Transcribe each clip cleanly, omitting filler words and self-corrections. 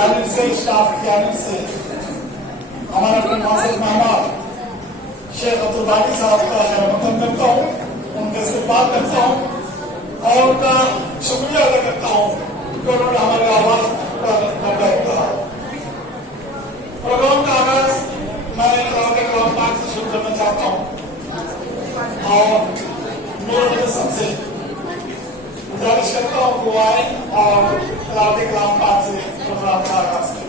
जानिब से, स्टाफ की जानिब से हमारा अपने मौसम मेहमान शेख अब्दुल बाकी साहब का खैर मकदम करता हूँ, उनका इस्तेमाल करता हूँ और उनका शुक्रिया अदा करता हूँ कि उन्होंने हमारे आवाज पर नब्बे कहा। प्रोग्राम का आगाज मैं कलाम पाक से शुरू करना चाहता हूँ और मेरे सबसे गुजारिश करता हूँ वो आए और कलाम पाक से प्रोग्राम का आगाज करें।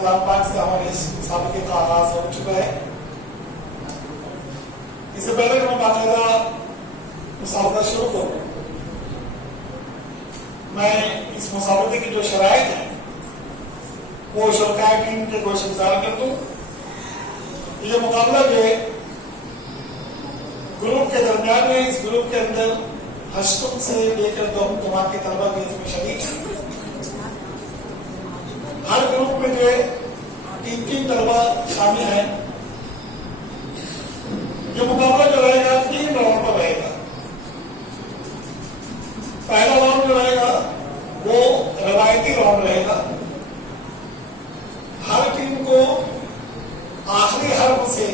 कलाम पाक से हमारे इस मुसाबके का आगाज हो चुका है। इससे पहले कि मैं बाकायदा मुसाबका शुरू करूं, मैं इस मुसाबके की जो शराइत है वो शौकाय टीम के गोश गुजार कर दूं। ये मुकाबला जो है ग्रुप के दरमियान में, इस ग्रुप के अंदर हश्तुम से लेकर दौम जमात के तलबा भी इसमें शरीक हैं। हर ग्रुप में जो है 3-3 तलबा शामिल हैं। ये मुकाबला जो रहेगा 3 राउंड पर रहेगा। पहला राउंड जो रहेगा वो रवायती राउंड रहेगा। हर टीम को आखिरी हर्फ से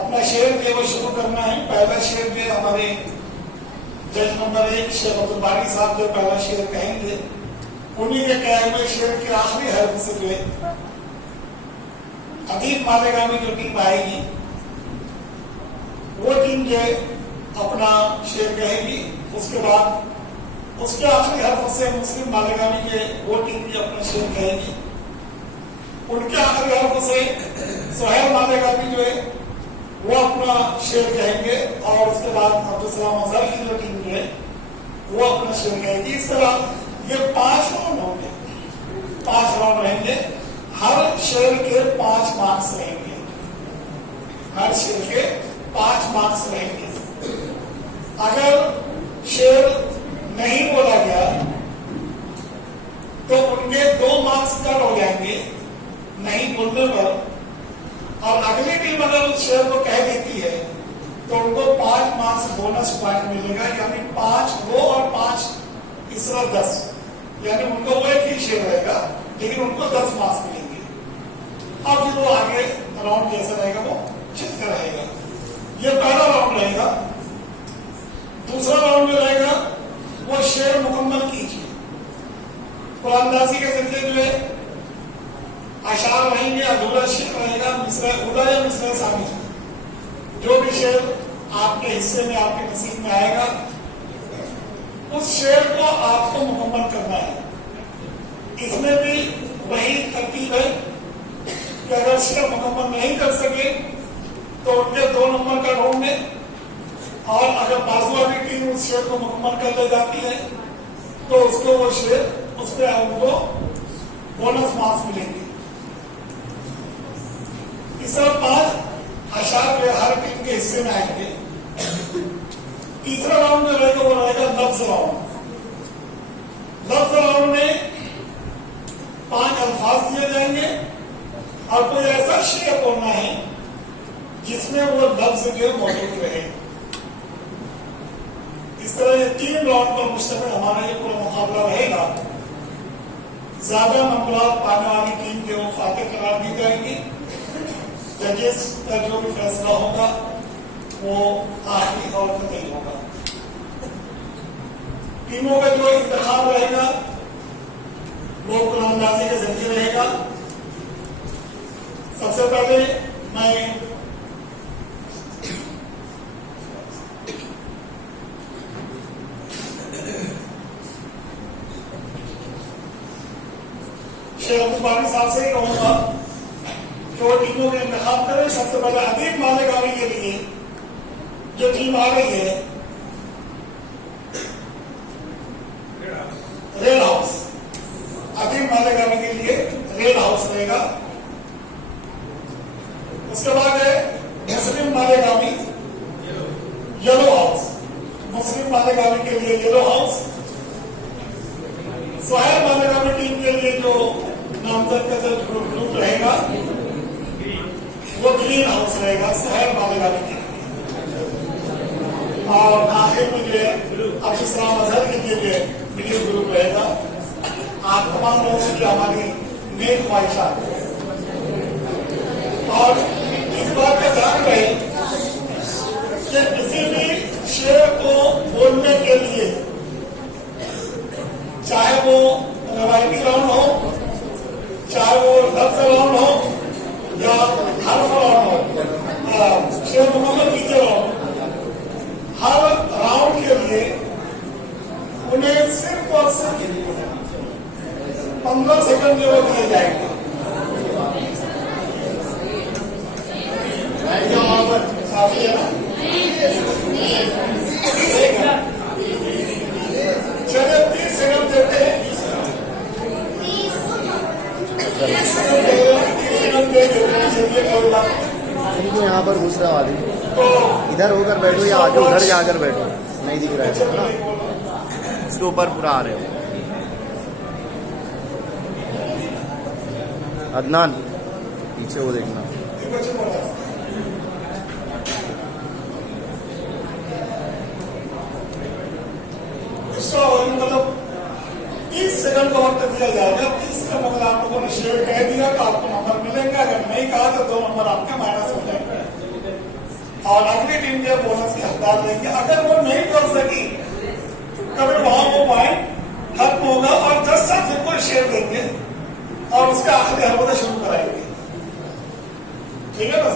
अपना शेर जो वो शुरू करना है। पहला शेर जो हमारे जज नंबर 1 शेख अब्दुल बाकी साहब जो पहला शेर कहेंगे, उन्हीं के कहे हुए शेर के आखिरी हर्फ से जो है अदीब मालेगामी जो टीम आएगी वो टीम जो है अपना शेर कहेगी। उसके बाद उसके आखिरी हर्फ से मुस्लिम मालेगामी के वो टीम भी अपना शेर कहेगी। उनके आखिरी हर्फ से सुहेल मालेगामी जो है वो अपना शेर कहेंगे और उसके बाद अब्दुल सलाम अजहर की जो टीम जो है वो अपना शेर कहेगी। इस तरह ये 5 राउंड होंगे, 5 राउंड रहेंगे। हर शेर के 5 मार्क्स रहेंगे, हर शेर के 5 मार्क्स रहेंगे। अगर शेर नहीं बोला गया तो उनके 2 मार्क्स कट हो जाएंगे नहीं बोलने पर, और अगली टीम अगर उस शेर को कह देती है तो उनको 5 मार्क्स बोनस पॉइंट मिलेगा, यानी 5 वो और 5 इस तरह 10, यानी उनको वो एक ही शेर रहेगा लेकिन उनको 10 मार्क्स मिलेंगे। अब फिर वो आगे राउंड जैसा रहेगा वो चलता रहेगा। ये पहला राउंड रहेगा। दूसरा राउंड में रहेगा वो शेर मुकम्मल कीजिए। कुरानदाजी के जरिए जो है अशार रहेंगे, अधूरा शेर रहेगा, मिसरा उदा या मिसरा सामी, जो भी शेर आपके हिस्से में आपके नसीब में आएगा उस शेर को आपको मुकम्मल करना है। इसमें भी वही तरतीब है कि अगर शेर मुकम्मल नहीं कर सके तो उनके 2 नंबर का ढूंढ में और अगर बाजू वाली टीम उस शेयर को मुकम्मल कर ले जाती है तो उसको वो शेयर उस पर उनको बोनस मार्क्स मिलेंगे। इस तरह 5 अशार हर टीम के हिस्से में आएंगे। तीसरा राउंड जो रहेगा वो रहेगा लफ्ज राउंड। लफ्ज राउंड में 5 अल्फाज दिए जाएंगे और कोई ऐसा शेयर बोलना है जिसमें वो लफ्ज जो मौजूद रहे। इस तरह ये 3 राउंड पर मुश्तमिल हमारा ये पूरा मुकाबला रहेगा। ज्यादा नंबर पाने वाली टीम के वो फातेह करार दी जाएगी। जजेस का जो भी फैसला होगा वो आखिरी तौर पर नहीं होगा। टीमों का जो इंतखाब रहेगा वो कुरानंदाजी के जरिए रहेगा। सबसे पहले मैं शेख अब्दुल साहब से ही कहूंगा कि वो टीमों का इंतखाब करें। सबसे पहले अदीब मालेगामी के लिए जो टीम आ रही है रेड हाउस, अदीब मालेगामी के लिए रेड हाउस रहेगा। उसके बाद है मुस्लिम मालेगामी येलो हाउस, मुस्लिम मालेगामी के लिए येलो हाउस। सोहेल मालेगामी टीम के लिए जो नामजद का जो ग्रुप रहेगा वो ग्रीन हाउस रहेगा सोहेल मालेगामी के लिए। और आखिर में जो है अब इस्लाम अजहर के लिए मिडिल ग्रुप रहेगा। आप तमाम लोगों की हमारी नेक ख्वाहिशात और इस बात का ध्यान रहे कि किसी भी शेर को बोलने के लिए चाहे वो रवायती राउंड हो, चाहे वो लफ्ज राउंड हो या हर्फ राउंड हो, शेर मुकम्मल कीजिए राउंड, हर राउंड के लिए उन्हें सिर्फ और सिर्फ 15 सेकंड जो दिए जाएंगे। काफी है ना? चलिए 30 सेकंड देते हैं। 30 सेकंड दे चलिए कोई बात इनको यहाँ पर घुस रहा आदमी, तो इधर होकर बैठो या आगे उधर जाकर बैठो, नहीं दिख रहा है ना, इसके ऊपर पूरा आ रहे हो। अदनान पीछे वो देखना। मतलब 30 सेकंड का वक्त दिया जाएगा। 30 सेकंड अगर आप लोगों ने शेयर कह दिया तो आपको नंबर मिलेंगे, अगर नहीं कहा तो 2 नंबर आपके माइनस हो जाएंगे और अगली टीम के बोनस के हकदार देंगे। अगर वो नहीं कर सकी कभी वहां वो पॉइंट खत्म होगा और 10 साल फिर कोई शेयर देंगे और उसका आखिरी हरबता शुरू कराएंगे। ठीक है ना?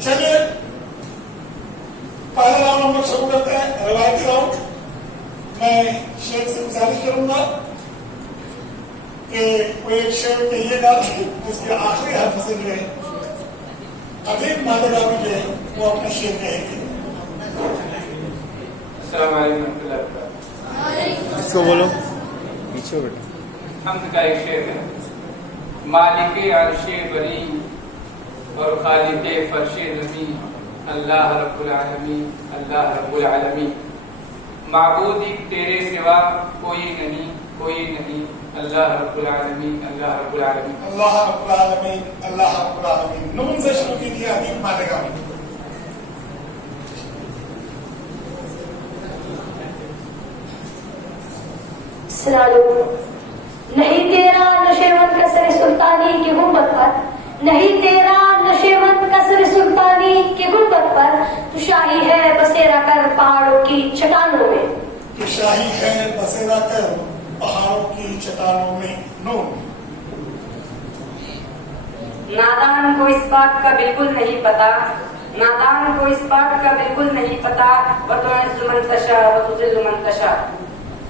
चलिए पहला राउंड हम लोग शुरू करते हैं, रवायती राउंड। मैं शेर से गुजारिश करूंगा कि कोई एक शेर कहिएगा जिसके आखिरी हर्फ से जो है अदीब मालेगामी जो है वो अपना शेर कहेंगे। इसको बोलो पीछे बेटा। हमद का एक शेर है। मालिक अर्शे बरी और खालिक फर्शे ज़मीन अल्लाह रब्बुल आलमीन, अल्लाह रब्बुल आलमीन। माबूद तेरे सिवा कोई नहीं, कोई नहीं, अल्लाह रब्बुल आलमीन, अल्लाह रब्बुल आलमीन, अल्लाह रब्बुल आलमीन, अल्लाह रब्बुल आलमीन। नून से शुरू कीजिए अदीब मालेगामी। नहीं तेरा नशेवन कसर सुल्तानी की गुंबद पर, नहीं तेरा नशेवन कसर सुल्तानी की गुंबद पर, तू शाही है बसेरा कर पहाड़ों की चट्टानों में, तू शाही है बसेरा कर पहाड़ों की चट्टानों में। नून। नादान को इस बात का बिल्कुल नहीं पता, नादान को इस बात का बिल्कुल नहीं पता, वतुइज़्ज़ु मन तशा व तुज़िल्लु मन तशा,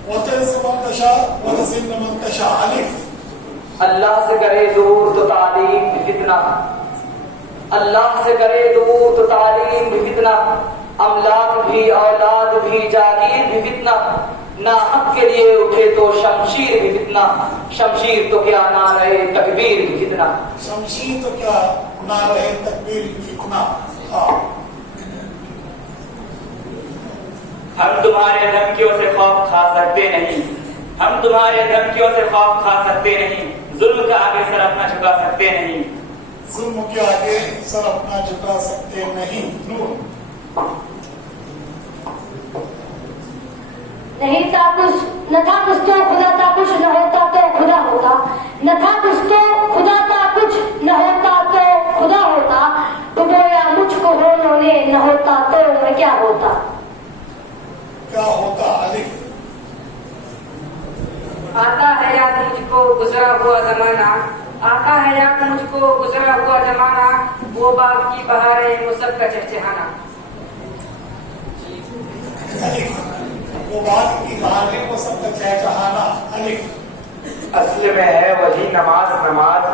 वतुइज़्ज़ु मन तशा व तुज़िल्लु मन तशा। अलिफ। अल्लाह से करे ज़ुहूर तो तालीम फितना, अल्लाह से करे दूर तो तालीम भी फितना, अमलाक भी औलाद भी जागीर भी फितना, ना हक के लिए उठे तो शमशीर भी फितना, शमशीर तो क्या ना रहे तकबीर भी फितना। शमशीर तो क्या ना रहे तकबीर की फितना। हाँ, हम तुम्हारे धमकियों से खौफ खा सकते नहीं, हम तुम्हारे धमकियों से खौफ खा सकते नहीं, जुल्म के आगे सर अपना झुका सकते नहीं, जुल्म के आगे सर अपना झुका सकते नहीं। नूर, नहीं था कुछ न था कुछ तो खुदा था कुछ, न होता तो खुदा होता, न था कुछ तो खुदा था कुछ, न होता तो खुदा होता, डुबोया मुझको होनों ने, न होता तो मैं क्या होता। क्या होता? अलिफ, आता है याद मुझको गुजरा हुआ जमाना, आता है याद मुझको गुजरा हुआ जमाना, वो बाग की बहारें वो सब का चहचहाना। अलिफ, वो बात की बात है वो सबका चहचहाना। अलिफ, असल में है वही नमाज नमाज,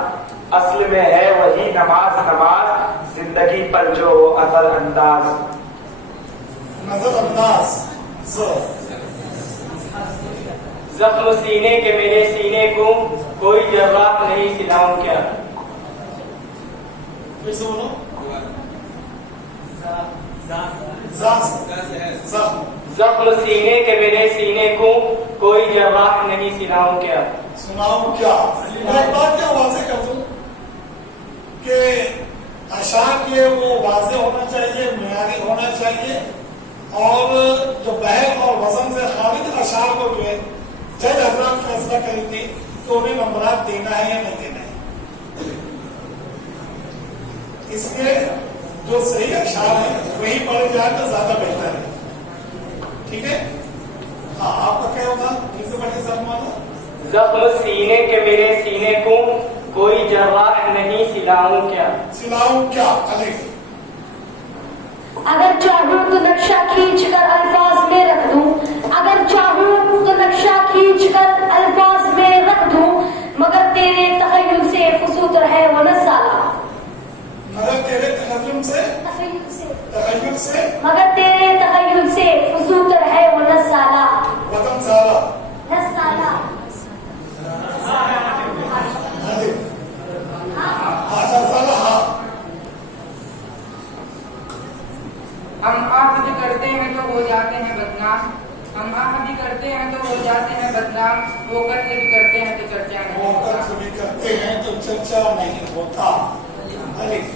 असल में है वही नमाज नमाज, जिंदगी पर जो असर अंदाज। नजरअंदाज। जख्म सीने के मेरे सीने को कोई जर्राह नहीं सिलाऊं क्या। फिर से बोलो। जख्म सीने के मेरे सीने को कोई जर्राह नहीं सिलाऊं क्या। सुनाऊं क्या? मैं एक बात क्या वाजे कर दूं कि अशार ये वो वाजे होना चाहिए, मियारी होना चाहिए, और जो बहर और वजन से खारिज अशार को जो है जज हजरात फैसला करेंगे तो उन्हें नंबरात देना है या नहीं देना है। इसलिए जो सही अशार है वही पढ़े जाए तो ज्यादा बेहतर है। ठीक है? हाँ, आपका क्या होगा? फिर से बढ़िया सलमान। जख्म सीने के मेरे सीने को कोई जर्राह नहीं सिलाऊं क्या। सिलाऊं क्या? अलिफ, अगर चाहूं तो नक्शा खींच कर अल्फाज में रख दूं, अगर चाहूं तो नक्शा खींच कर अल्फाज में रख दूं, मगर तेरे तखय्युल से फसूतर है वो न साला। मगर तेरे तखय्युल से मगर तेरे तखय्युल से फसूतर है वो न साला। वतन सारा। न साला। अलिफ, हाँ साला। हाँ, हम आह भी करते हैं तो हो जाते हैं बदनाम, हम आह भी करते हैं तो हो जाते हैं बदनाम, वो कत्ल भी करते हैं तो चर्चा नहीं वो होता। कत्ल भी करते हैं तो चर्चा नहीं होता। अलिफ,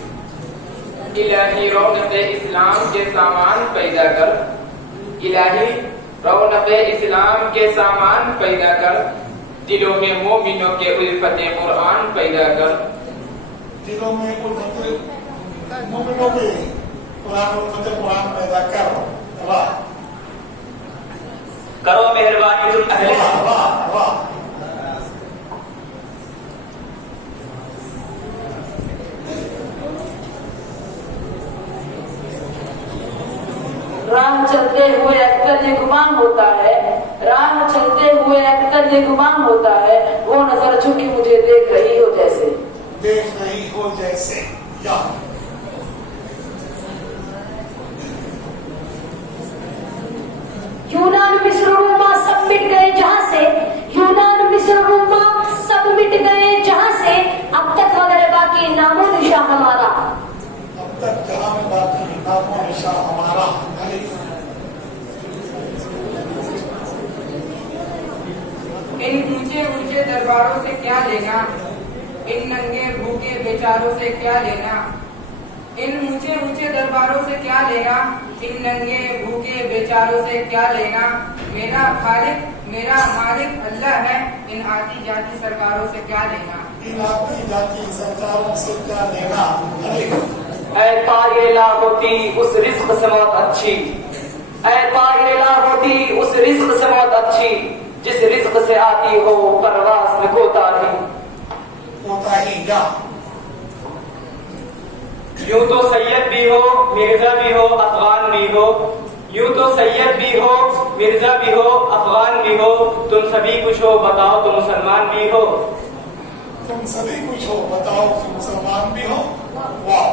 इलाही रौनक इस्लाम के सामान पैदा कर, इलाही रौनक इस्लाम के सामान पैदा कर, दिलों में मोमिनों के उल्फत कुरान पैदा कर। दिलों में उल्फत मोमिनों के कुरान पैदा कर। वाह करो मेहरबानी तुम अहले वाह वाह वाह। राह चलते हुए अक्सर ये गुमान होता है, राह चलते हुए अक्सर ये गुमान होता है, वो नजर झुकी मुझे देख रही हो जैसे। देख रही हो जैसे। या यूनान मिस्र रोमा सब मिट गए जहां से, यूनान मिस्र रोमा सब मिट गए जहां से, अब तक वगैरह बाकी नामो निशा हमारा। अब तक जहां में बाकी नामो निशा हमारा। अलिफ, इन ऊंचे ऊंचे दरबारों से क्या लेना, इन नंगे भूखे बेचारों से क्या लेना, इन ऊंचे ऊंचे दरबारों से क्या लेना, इन नंगे भूखे बेचारों से क्या लेना। मेरा खालिक मेरा मालिक अल्लाह है, इन आती जाती सरकारों से क्या लेना। इन आती जाती सरकारों से क्या लेना। अलिफ, ऐ ताइला होती उस रिज़्क़ से मौत अच्छी, ऐ ताइला होती उस रिज़्क़ से मौत अच्छी, जिस रिज़्क़ से आती हो परवाज़ में कोताही। कोताही। या यूं तो सैयद भी हो मिर्जा भी हो अफगान भी हो, यूं तो सैयद भी हो मिर्जा भी हो अफगान भी हो, तुम सभी कुछ हो बताओ तो मुसलमान भी हो। तुम सभी कुछ हो बताओ कि मुसलमान भी हो। वाह,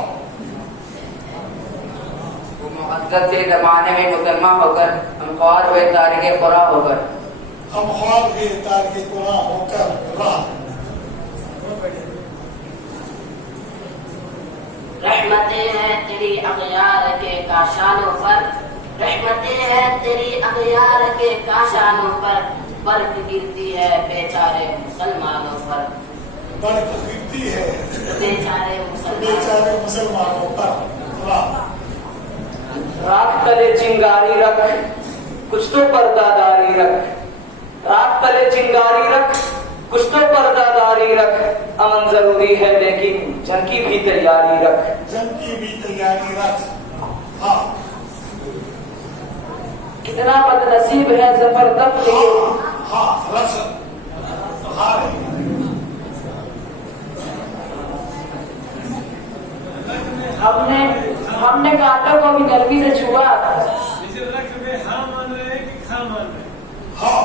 मकसद से जमाने में मुसलमान होकर हम ख्वार हुए तारीखे कुरा होकर हम ख्वाब के तारीखे कुरा होकर राह रहमतें हैं तेरी अगयार के काशानों पर, रहमतें हैं तेरी अगयार के काशानों पर, बर्फ गिरती है बेचारे मुसलमानों पर, बर्फ गिरती है बेचारे मुसलमानों पर। रात तले चिंगारी रख, कुछ तो पर्दादारी रख, रात तले चिंगारी रख, कुछ तो पर्दादारी रख, अमन जरूरी है लेकिन जंग की भी तैयारी रख, जंग की भी तैयारी रख। हाँ कितना बदनसीब है जबरदस्त लिए हाँ रस हाँ हमने कांटों को भी नरमी से छुआ। हाँ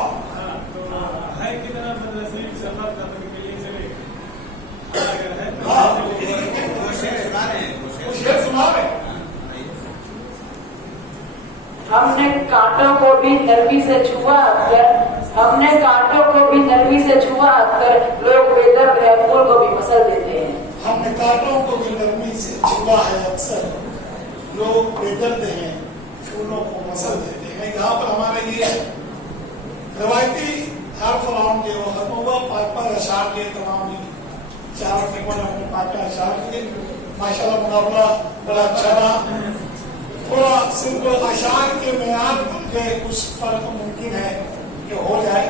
हमने कांटों को भी नरमी से छुआ कर, हमने कांटों को भी नरमी से छुआ कर, लोग बेदर्द है फूल को भी मसल देते हैं। हमने कांटों को भी नरमी से छुआ है, अक्सर लोग बेदर्द हैं फूलों को मसल देते हैं। यहाँ पर हमारे लिए रवायती हार्फ राउंड जो खत्म हुआ, 5 अशार लिए तमाम चार टीमों ने अपने 5 अशार किए। माशाल्लाह मुकाबला बड़ा अच्छा रहा। थोड़ा सिर्फ अशार के मेयार के कुछ फर्क मुमकिन है कि हो जाए,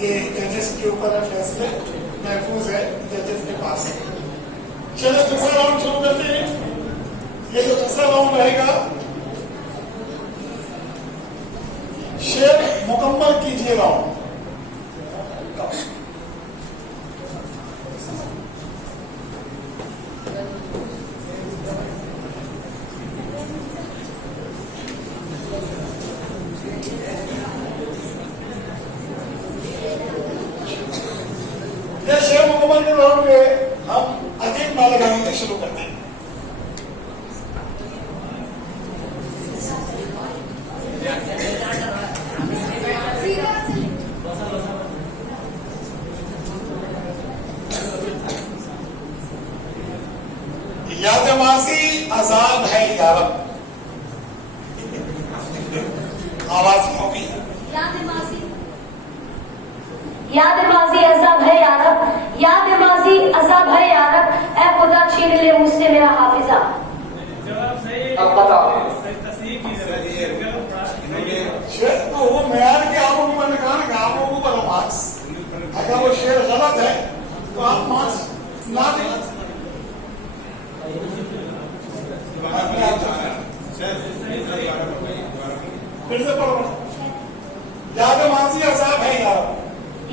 ये जजेस के ऊपर फैसले महफूज है जजेस के पास। चलो दूसरा राउंड शुरू करते हैं। ये जो दूसरा राउंड रहेगा, शेर मुकम्मल कीजिए राउंड। ये शेर मुकम्मल के राउंड में हम अजीब माल लगाने से शुरू करते हैं। यादमाजी आजाद है यारब, आवाज होगी। याद माजी अज़ाब है यारब, याद माजी अज़ाब है यारब, ऐ खुदा छीन ले मुझसे मेरा हाफिजा। अब बताओ शेर तो वो मेयार के आप लोगों ने कहा ना, आप लोगों को मार्क्स, अगर वो शेर गलत है तो आप मार्क्स ना दें। फिर से पढ़ो। याद माजी अज़ाब है यारब,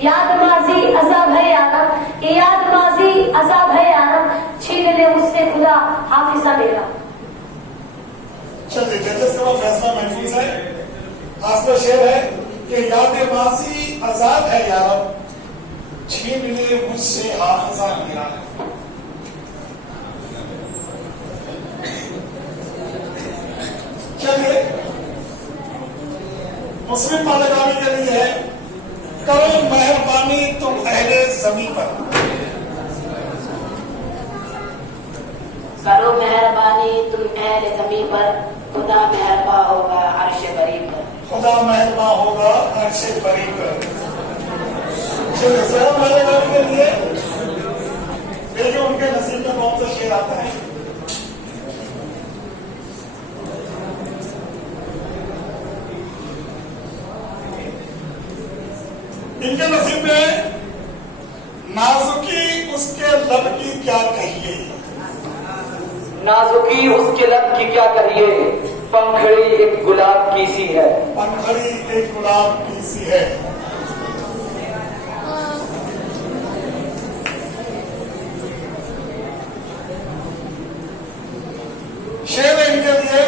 याद माजी अज़ाब है यारब, याद माजी अज़ाब है यारब, छीन ले मुझसे खुदा हाफिजा मेरा। चलिए जजेस का फैसला महफूज है। आसरा शेर है कि याद माजी अज़ाब है यारब, छीन ले मुझसे हाफिजा मेरा। चलिए मुस्लिम मालिकानी के लिए है, करो मेहरबानी तुम अहले ज़मीन पर, करो मेहरबानी तुम अहले ज़मीन पर, खुदा मेहरबा होगा अर्श बरी पर, खुदा मेहरबा होगा अर्श बरी पर। चलिए सलाम मालिकानी के लिए देखिए उनके नसीब में कौन सा शेर आता है। इनके नसीब में नाजुकी उसके लब की क्या कहिए, नाजुकी उसके लब की क्या कहिए, पंखड़ी एक गुलाब की सी है, पंखड़ी एक गुलाब की सी है। शेर इनके लिए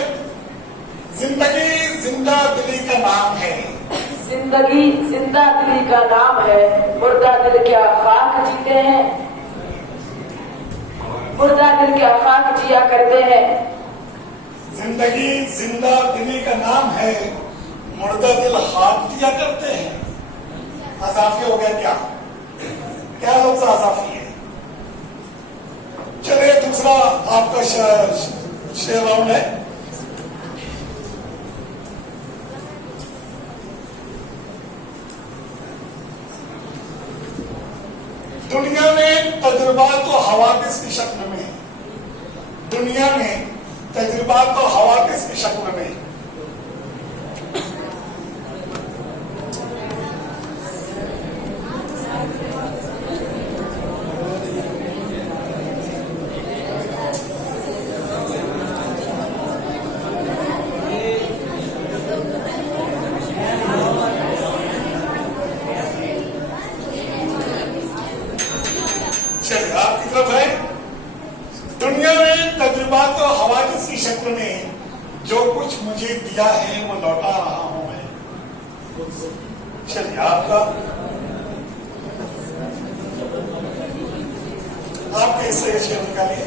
जिंदगी जिंदा दिली का नाम है, जिंदगी जिंदा दिली का नाम है, मुर्दा दिल क्या खाक जीते हैं, मुर्दा दिल क्या खाक जिया करते हैं, जिंदगी जिंदा दिली का नाम है, मुर्दा दिल हाथ दिया करते हैं। आजाफी हो गया क्या? क्या लफ्ज आजाफी है? चलिए दूसरा आपका शेर राउंड है। दुनिया में तजुर्बात तो हवादिस की शक्ल में, दुनिया में तजुर्बात तो हवादिस की शक्ल में, चलिए आपकी तरफ है। दुनिया में तजुर्बात तो हवादिस की शक्ल में, जो कुछ मुझे दिया है वो लौटा रहा हूं मैं। चलिए आपका, आप कैसे शेर निकालिए।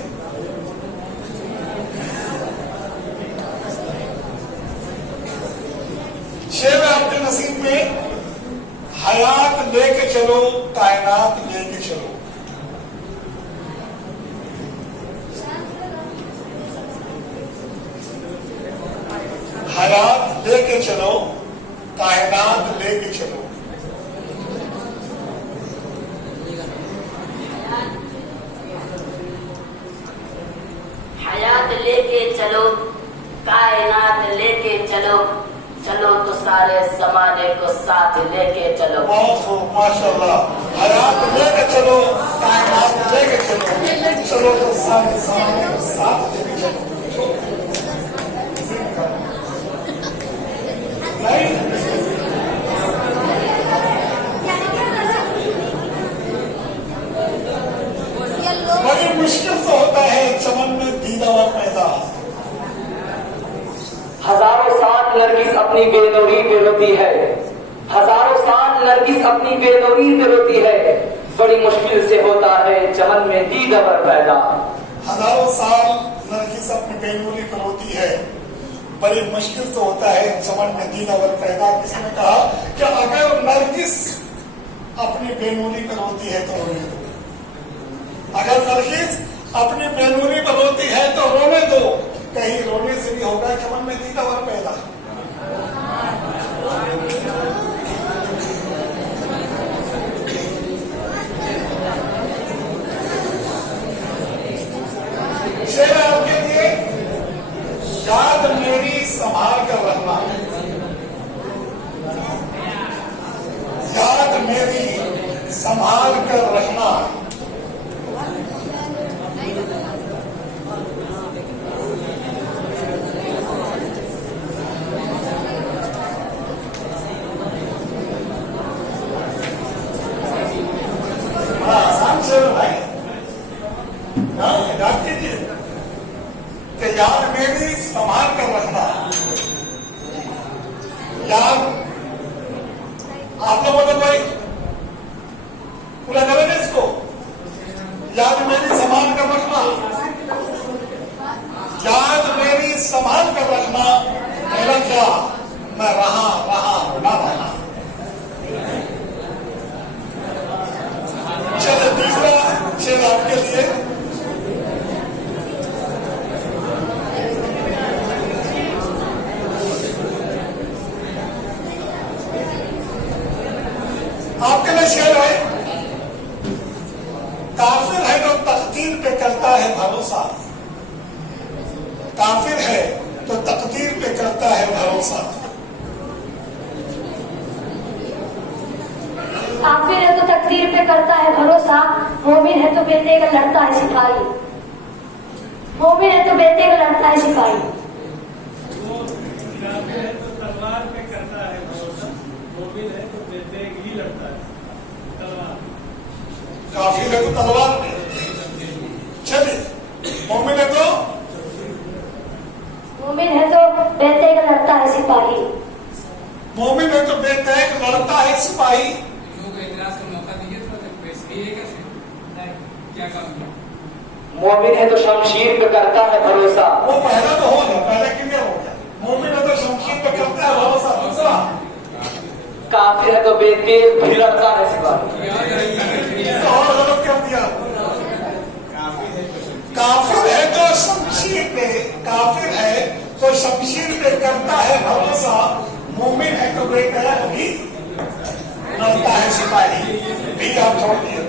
शेर आपके नसीब में, हयात लेके चलो, कायनात लेके चलो। हयात लेके चलो, कायनात लेके चलो। हयात लेके चलो, कायनात लेके चलो, चलो तो सारे जमाने को साथ लेके चलो। बहुत खूब, माशाल्लाह। हयात लेके चलो, कायनात लेके चलो, चलो तो सारे जमाने को साथ लेके चलो। नहीं, बड़ी मुश्किल से होता है चमन में दीदार पैदा। हजारों साल नरगिस अपनी बेनूरी पे रोती है, हजारों साल नरगिस अपनी बेनूरी पे रोती है, बड़ी मुश्किल से होता है चमन में दीदार पैदा। हजारों साल नरगिस अपनी बेनूरी पे रोती है, बड़ी मुश्किल से होता है चमन में दीदार पैदा। किसी ने कहा कि अगर नरगिस अपनी बेनूरी पे रोती है तो रोने दो, अगर नरगिस अपनी बेनूरी पे रोती है तो रोने दो, कहीं रोने से भी होगा चमन में दीदार पैदा। शेर आपके लिए, याद मेरी संभाल कर रखना, याद मेरी संभाल कर रखना। आसान शेर भाई, याद कीजिए कि याद मेरी संभाल कर रखना। याद आप लोग बोलो भाई, पूरा करेंगे इसको। याद मेरी संभाल कर रखना, याद मेरी संभाल कर रखना। मेरा क्या, मैं रहा ना रहा। चलो तीसरा शेर आपके लिए, आपके लिए शेर है। काफिर है तो तकदीर पे करता है भरोसा, काफिर है तो तकदीर पे करता है भरोसा। काफिर है तो तकदीर पे करता है भरोसा, मोमिन है तो बेटे का लड़ता है सिपाही, मोमिन है तो बेटे का लड़ता है सिपाही। काफिर है तो तलवार पे करता है भरोसा, मोमिन है तो बेटे ही लड़ता है तलवार। काफिर है तो तलवार पे, चलिए मोमिन है तो बेटे का लड़ता है सिपाही, मोमिन है तो बेटे का लड़ता है सिपाही। मोमिन है तो शमशीर पे करता है भरोसा। वो पहला तो हो गया, पहले काफिर है तो बेतेल भी लड़ता है सिवा। और गलत कर दिया। काफिर है तो शमशीर पे, काफिर है तो शमशीर पे करता है भरोसा, मोमिन है तो बेटा अभी लड़ता है सिपाही। भी आप छोड़ दिए।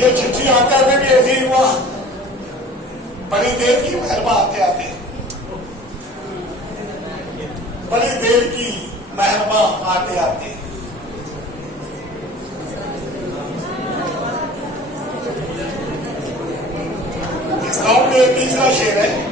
ये चिट्ठी आता है भी ऐसे ही हुआ, बड़ी देर की मेहरमा आते आते, बड़ी देर की मेहरमा आते आते। इस राउंड में तीसरा शेर है।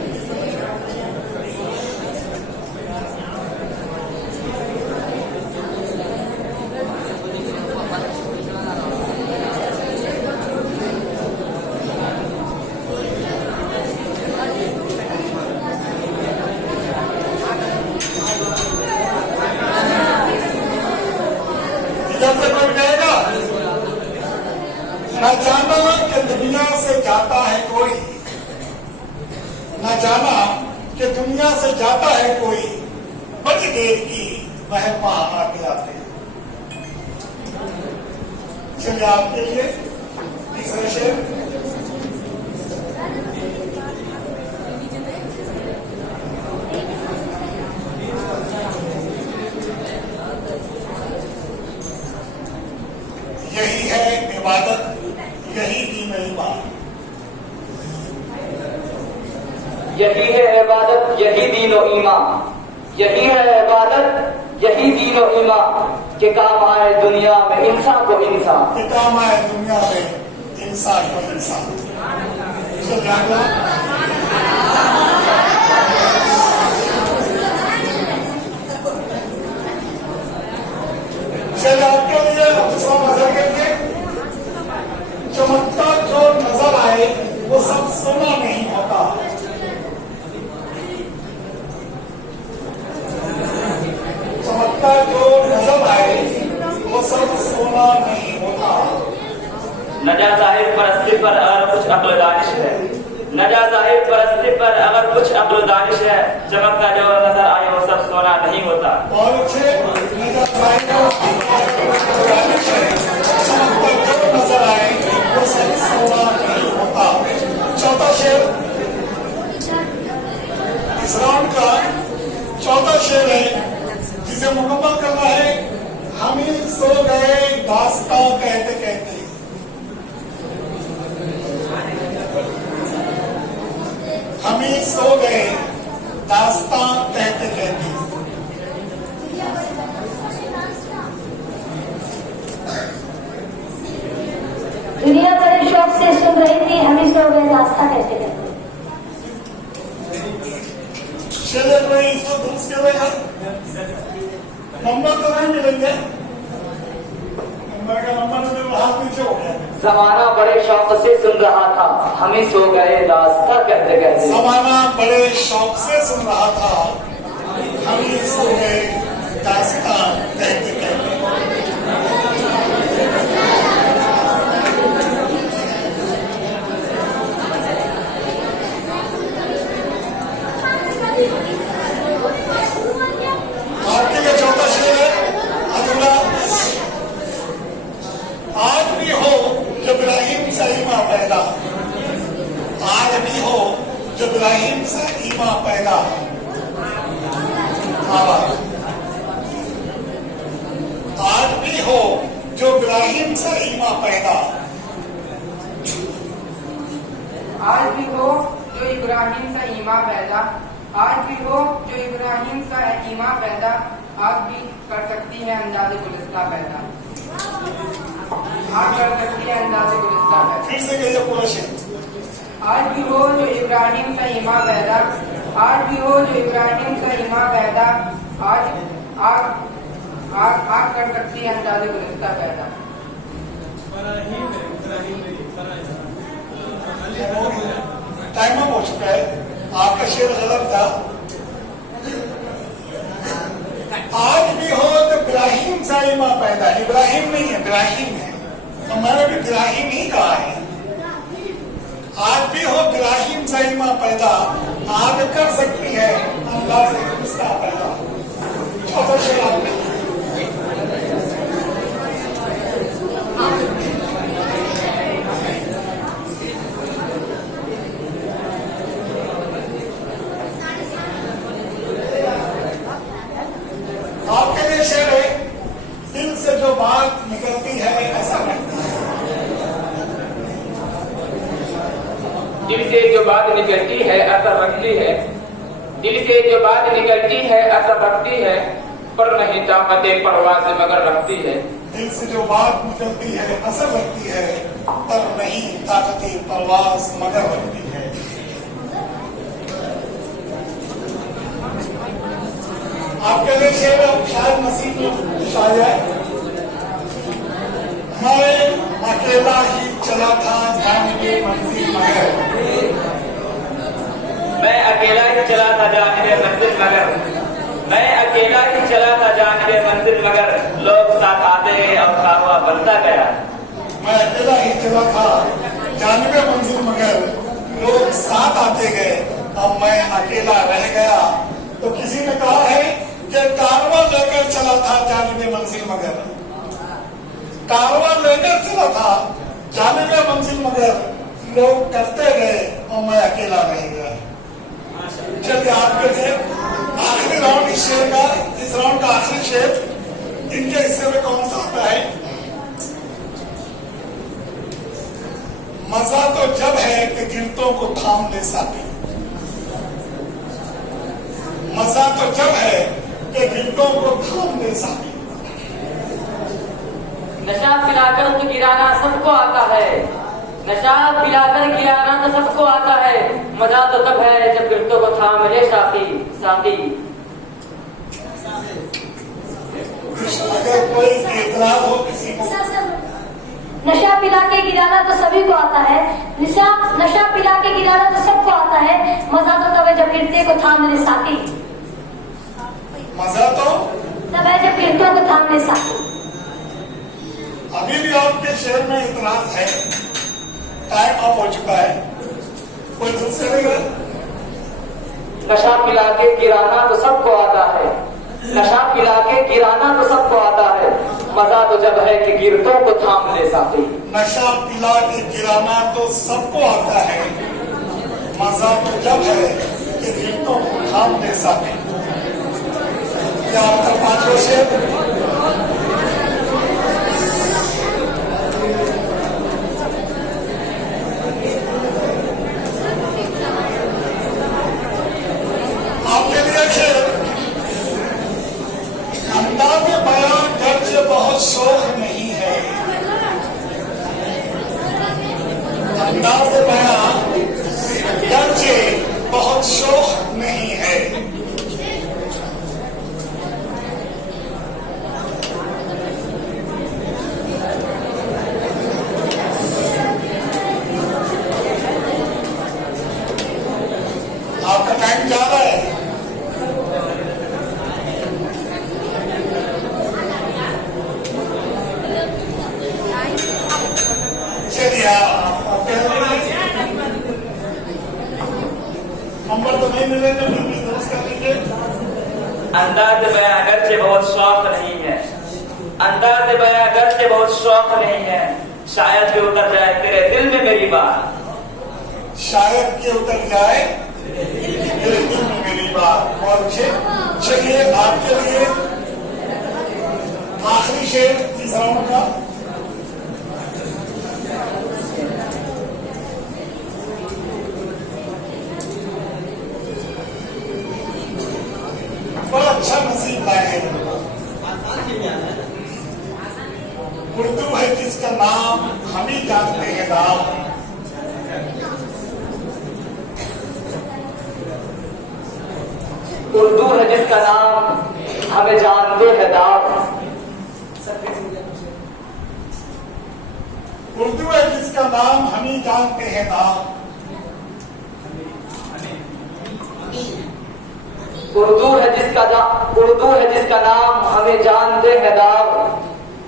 न जाना कि दुनिया से जाता है कोई, न जाना कि दुनिया से जाता है कोई, बड़ी देर की मेहरमा आते आते। चलिए आपके लिए तीसरा शेर। यही है इबादत, यही दीन ईमान। यही है इबादत, यही दीन और ईमान। यही है इबादत, यही दीन और ईमान के काम आए दुनिया में इंसान को इंसान। के काम आए दुनिया में इंसान को इंसान। चलिए आपके लिए दूसरा नजर करके, चमकता जो नजर आए वो सब सोना नहीं होता। चमकता जो नजर आए वो सब सोना नहीं होता। नजा जाहिर परस्ती पर अगर कुछ अक्ल दानिश है, नजा जाहिर परस्ती पर अगर कुछ अक्ल दानिश है, चमकता जो नजर आए वो सब सोना नहीं होता। और अच्छे नजा जाहिर दानिश है, चमकता जो नजर आए वो सब सोना नहीं होता। चौथा शेर इस राउंड का चौथा शेर है जिसे मुकम्मल करना है। हम ही सो गए दास्तां कहते कहते, हम ही सो गए दास्तां कहते कहते। दुनिया बड़े शौक से सुन रही थी, हम ही सो गए दास्तां कहते कहते। चलिए कोई इसको दुरुस्त करेगा, नंबर तो नहीं मिलेंगे। नंबर का नंबर तो हाथ नीचे हो गया। जमाना बड़े शौक से सुन रहा था, हम ही सो गए दास्तां कहते कहते। जमाना बड़े शौक से सुन रहा था, हम ही सो गए दास्तां कहते कहते। आपके लिए चौथा शेर है अगला। आज भी हो जब इब्राहिम से ईमा पैदा, आज भी हो जब इब्राहिम से ईमा पैदा। आज भी हो जो इब्राहिम से ईमा पैदा। आज भी हो जो इब्राहिम सा ईमा पैदा, आज भी हो जो इब्राहिम सा ईमा पैदा, आज भी कर सकती है अंदाज़े गुलिस्तां पैदा, आज कर सकती है अंदाज़े गुलिस्तां पैदा। फिर से कहिए पूरा शेर। आज भी हो जो इब्राहिम सा ईमा पैदा, आज भी हो जो इब्राहिम सा ईमा पैदा, आज आग कर सकती है अंदाज़े गुलिस्तां पैदा। टाइम हो चुका है, आपका शेर गलत था। आज भी हो तो इब्राहिम सा पैदा, इब्राहिम नहीं है, इब्राहिम है, तो मैंने भी इब्राहिम ही कहा है। आज भी हो इब्राहिम से ईमा पैदा, आग कर सकती है अल्लाह से गुस्सा पैदा। छोटा शेर आपके लिए शेर है, दिल से जो बात निकलती है ऐसा लगता है। दिल से जो बात निकलती है असर रखती है, दिल से जो बात निकलती है असर रखती है, पर नहीं ताकते परवाज़ मगर रखती है। दिल से जो बात निकलती है असर रखती है, पर नहीं ताकते परवाज़ मगर रखती है। आपके लिए शेर शायद नसीब में शायद, मैं अकेला ही चला था जाने मंजिल मगर, मैं अकेला ही चला था जाने मंजिल मगर, मैं अकेला ही चला था जाने मंजिल मगर, लोग साथ आते गए और ख्वाब बनता गया। मैं अकेला ही चला था जाने मंजिल मगर, लोग साथ आते गए, अब मैं अकेला रह गया। तो किसी ने कहा है कि कारवां लेकर चला था जाने मंजिल मगर, कारवां लेकर चला था जाने मंजिल मगर, लोग करते गए और मैं अकेला रह गया। चलिए आपके लिए आखिरी राउंड इस शेर का, इस राउंड का आखिरी शेर इनके हिस्से में कौन सा आता है? मजा तो जब है कि गिरतों को थाम ले साथी, मजा तो जब है कि गिरतों को थाम ले साथी। नशा पिलाकर तो गिराना सबको आता है, नशा पिलाकर गिराना तो सबको आता है, मजा तो तब है जब गिरतों को थाम ले साथी साथी। अगर कोई एतराज हो किसी को, नशा पिला के गिराना तो सभी को आता है, नशा पिला के गिराना तो सबको आता है, मजा तो तब है जब गिरते को थाम ले साथी, मजा तो तब है जब गिरतों को थाम ले साथी। अभी भी आपके शेर में इतराज है, टाइम अप हो चुका है, कोई दूसरे नहीं। नशा पिला के गिराना तो सबको आता है, नशा पिला के गिराना तो सबको आता है, मजा तो जब है कि गिरतों को थाम ले साथी। नशा पिला के गिराना तो सबको आता है, मजा तो जब है कि गिरतों को थाम ले साथी। क्या आपका पांचों शेर? आपके लिए शेर, अंदाज़े बयां गर्ज बहुत शौक नहीं है, अंदाज़े बयां गर्ज बहुत शौक नहीं है, आपका टाइम जा रहा है। चलिए नंबर तो नहीं मिलेंगे, बिल्कुल दुरुस्त कर लीजिए। अंदाज बयां अगरचे बहुत शौक नहीं है, अंदाज बयां अगरचे बहुत शौक नहीं है, शायद कि उतर जाए तेरे दिल में मेरी बात, शायद कि उतर जाए तेरे दिल में मेरी बात। और चलिए आपके लिए आखिरी शेर इस राउंड का, बड़ा अच्छा नसीब लाए हैं। उर्दू है जिसका नाम हम ही जानते हैं नाम, उर्दू है जिसका नाम हमें जानते हैं दाम, उर्दू है जिसका नाम हम ही जानते हैं नाम, उर्दू है जिसका नाम हमें जानते हैं दाम,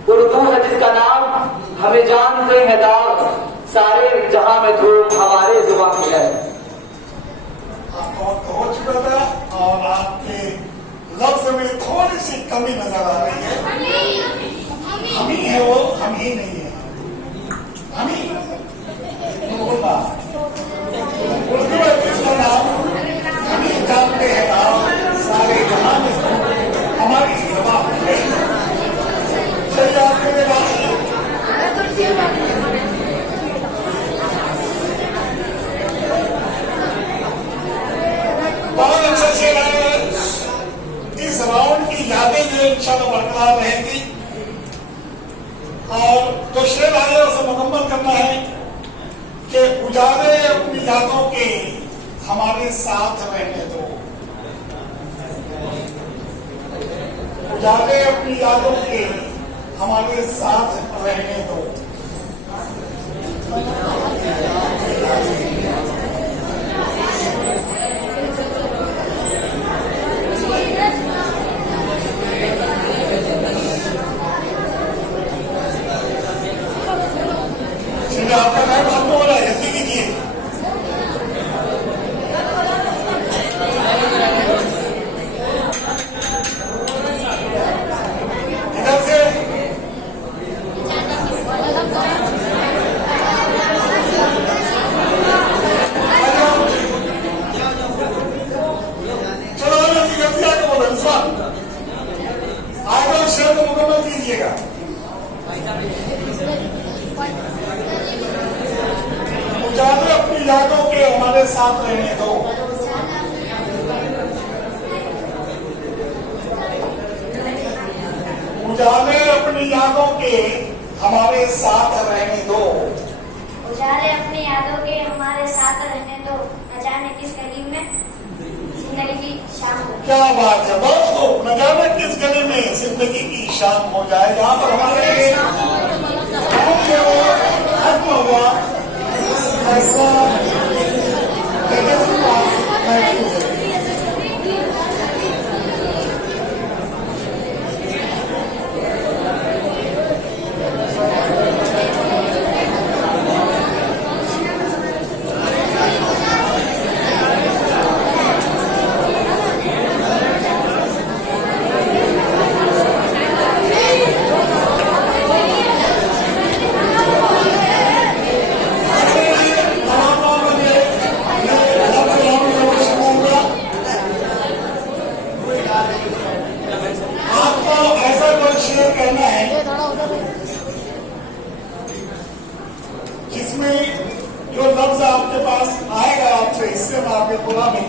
उर्दू है जिसका नाम, हमें जानते हैं दाग, सारे जहां में धूम हमारे जुबान की है। आपका वक्त हो चुका था और आपके लफ्ज में थोड़ी सी कमी नजर आ रही है। हम ही है वो, हम ही नहीं है। हम ही बोलना उर्दू है जिसका नाम, हम ही जानते हैं नाम, सारे जहां में हमारी जबान है। चलिए आपके लिए बहुत अच्छा से इस राउंड की यादें जो इंशाल्लाह बरकरार रहेंगी और जो शेर आया उसे मुकम्मल करना है कि उजाले अपनी यादों के हमारे साथ रहने दो, उजाले अपनी यादों के हमारे साथ रहने दो। आपका नाम आपको बोला है, जल्दी कीजिए। इधर से चलो जल्दी आगे बोलो, इंसान आगे शेर को मुकम्मल कीजिएगा। उजाले अपनी यादों के हमारे साथ रहने दो, उजाले अपनी यादों के हमारे साथ रहने दो, उजाले अपनी यादों के हमारे साथ रहने दो, न जाने किस गली में जिंदगी की शाम हो। क्या बात है, बहुत खूब। न जाने किस गली में जिंदगी की शाम हो जाए, जहाँ पर हमारे खत्म हुआ ऐसा महसूस है। जिसमें जो लफ्ज आपके पास आएगा आपसे हिस्से में, आपके खुला में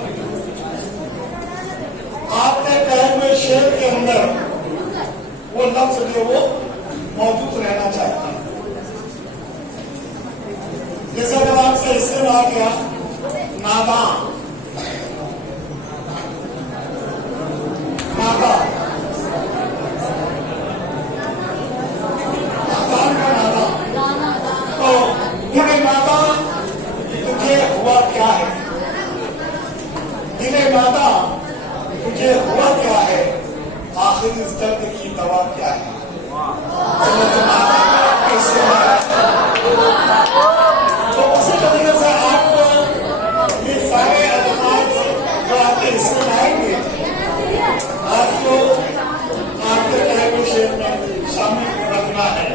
आपके कहे हुए शेर के अंदर वो लफ्ज जो वो मौजूद रहना चाहता है। जैसे अगर आपसे हिस्से में आ गया नादान, नादान का नादान, तो दिले माता तुझे हुआ क्या है, दिले माता तुझे हुआ क्या है, आखिर इस दर्द की दवा क्या है। तो उसी तरीके से आपको ये सारे अल्फाज जो आपके हिस्से में आएंगे आपको आपके कहे हुए शेर में शामिल रखना है।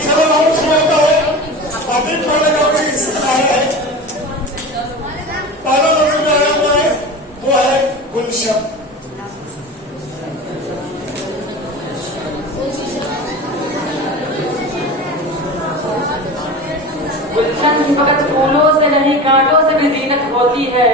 चलो राउंड शुरू होता है। अभी पहले का कोई हिस्सा आया है, पहला नंबर में आया हुआ है वो है गुलशन। गुलशन की फकत फूलों से नहीं कांटों से भी जीनत होती है,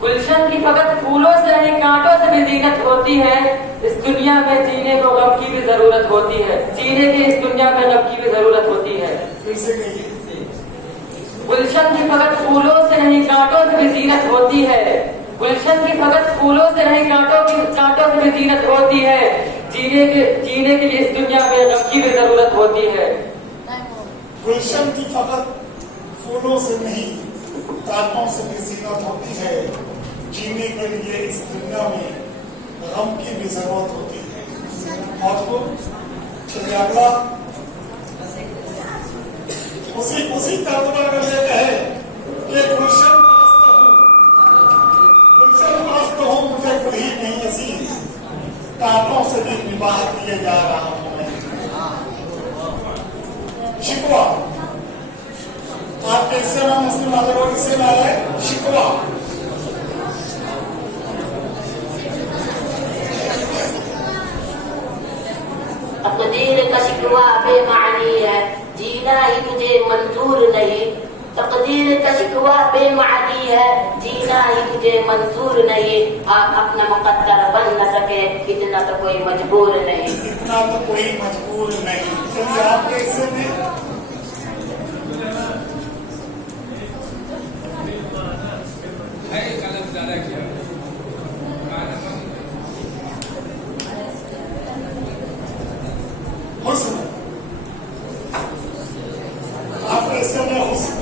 गुलशन की फकत फूलों से नहीं कांटों से भी जीनत होती है। इस दुनिया में जीने को गम की भी जरूरत होती है, जीने की इस दुनिया में गम की भी जरूरत होती है। गुलशन की फकत फूलों से नहीं कांटों से भी जीनत होती है, गुलशन की फकत फूलों से नहीं कांटों से भी जीनत होती है। जीने के लिए इस दुनिया में गम की भी जरूरत होती है। गुलशन की फकत फूलों से नहीं कांटों से भी जीनत होती है। जीने के लिए इस दुनिया में गम की भी जरूरत होती है। और वो चलिए अगला उसी तर्जुमा में ये कहे कि गुलशन परस्त हूँ मुझे कोई नहीं अजीज, कांटों से भी विवाह किए जा रहा हूँ मैं। शिकवा आपके हिस्से में, मुस्लिम वाले लोग हिस्से में आए शिकवा। तकदीर का शिकवा बेमानी है, जीना ही तुझे मंजूर नहीं। तकदीर का शिकवा बेमानी है, जीना ही तुझे मंजूर नहीं। आप अपना मुकद्दर बन न सके, इतना तो कोई मजबूर नहीं। इतना तो कोई मजबूर नहीं। चलिए आपके हिस्से में हुस्न, आपके हिस्से में हुस्न।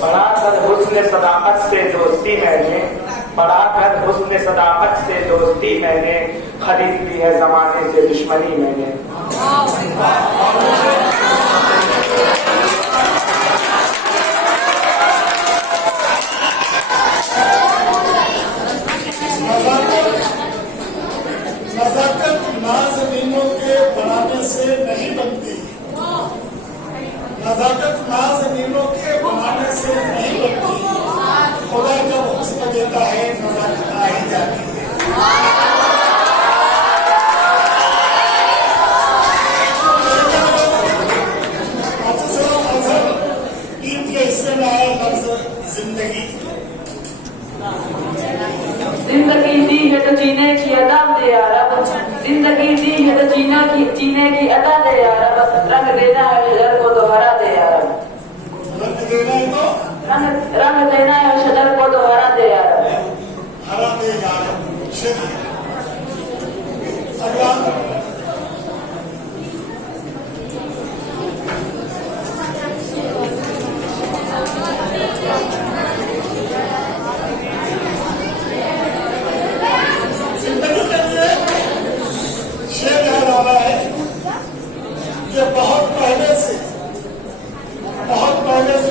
बढ़ाकर हुस्न सदाकत से दोस्ती मैंने, बढ़ाकर हुस्न सदाकत से दोस्ती मैंने, खरीद ली है जमाने से दुश्मनी मैंने। नजाकत नाज़नीनों के बनाने से नहीं बनती। नजाकत नाज़नीनों के बनाने से नहीं बनती। खुदा जब हुस्न देता है नजाकत आ ही जाती है। टीम के हिस्से में आया लफ्ज जिंदगी। जिंदगी दी है तो जीने की अदा दे यार, जिंदगी दी है तो जीने की अदा दे यार। बस रंग देना है शजर को तो हरा दे यार। रंग देना है तो रंग देना है शजर को तो हरा दे यार। हरा दे यार। अगला जिंदगी के लिए शेर याद आ रहा है कि बहुत पहले से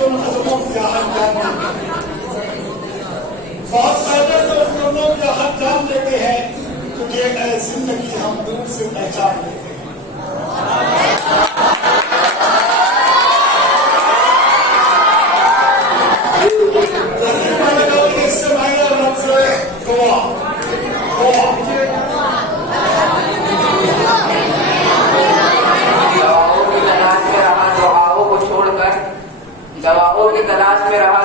उन कदमों की आहट जान लेते हैं। बहुत पहले से उन कदमों की आहट जान लेते हैं। तुझे ऐ जिंदगी हम दूर से पहचान लेते हैं। इससे मायना लफ्ज दुआ। दवाओं की तलाश में रहा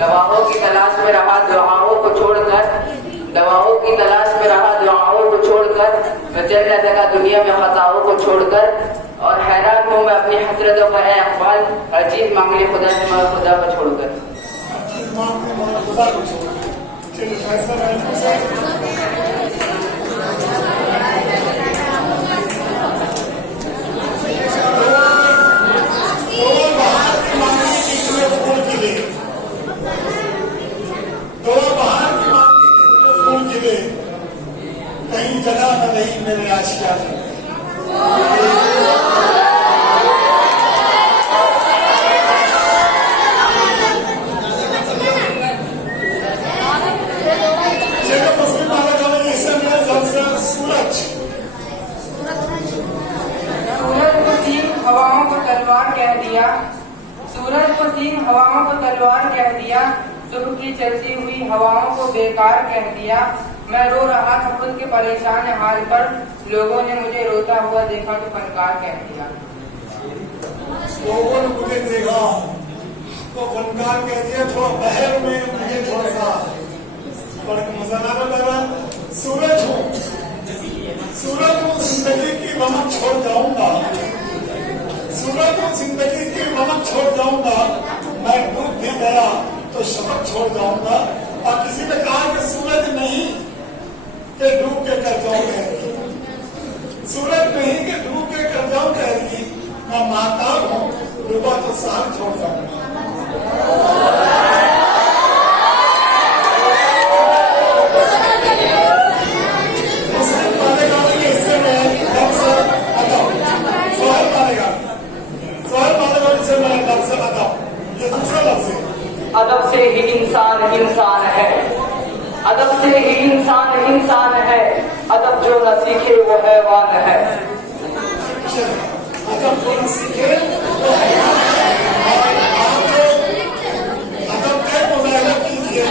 दवाओं की तलाश में रहा दुआओं को छोड़कर, दवाओं की तलाश में रहा दुआओं को छोड़कर, मैं चल रहा था दुनिया में खताओं को छोड़कर। और हैरान हूँ मैं अपनी हसरतों पर, है अखबार हर चीज मांग ली खुदा से मगर खुदा को छोड़कर। कहीं जगह न रही मेरे आशिया में। मुस्लिम हिस्से में सूरज। सूरज को सींग हवाओं को तलवार कह दिया, सूरज को सींग हवाओं को तलवार कह दिया। सुबह की चलती हुई हवाओं को बेकार कह दिया। मैं रो रहा था खुद के परेशान हाल पर, लोगों ने मुझे रोता हुआ देखा तो फनकार कह दिया। लोगों ने मुझे देखा तो फनकार कह दिया। थोड़ा बहर में मुझे थोड़ा सा मजा ना लगा। सूरज हूँ जिंदगी की रमक छोड़ जाऊंगा। सूरज हूँ जिंदगी की रमक छोड़ जाऊंगा। मैं डूब भी गया तो शपथ छोड़ जाऊंगा। और किसी ने कहा कि सूरज नहीं के डूब के कर जाऊं, सूरज नहीं के डूब के कर जाऊं। मैं माता तो साल छोड़ सकते अदब से ही इंसान इंसान है, अदब से ही इंसान इंसान है, अदब जो न सीखे वो हैवान है। अदब जो न सीखे वो हैवान है। और आप लोग अदब का मुजाहिरा कीजिए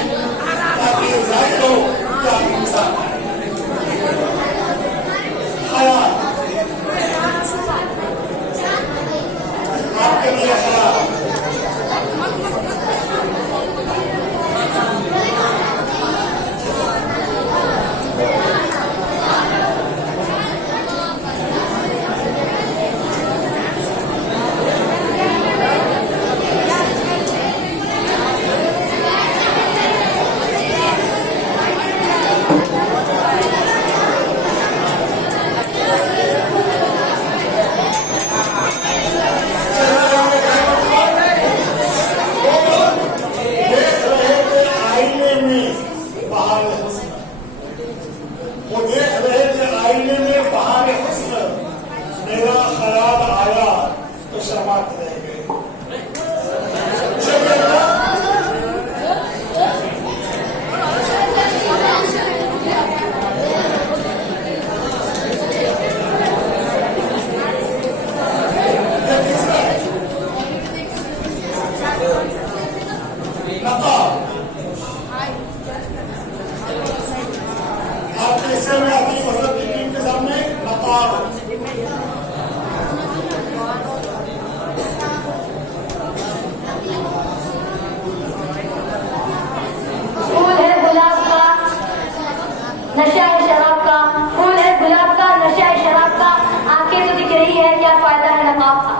ताकि जाहिर हो कि आप इंसान हैं। हया आपके लिए हया नशा है शराब का, फूल है गुलाब का, नशा है शराब का, आंखें तो दिख रही है, क्या फायदा है नकाब का।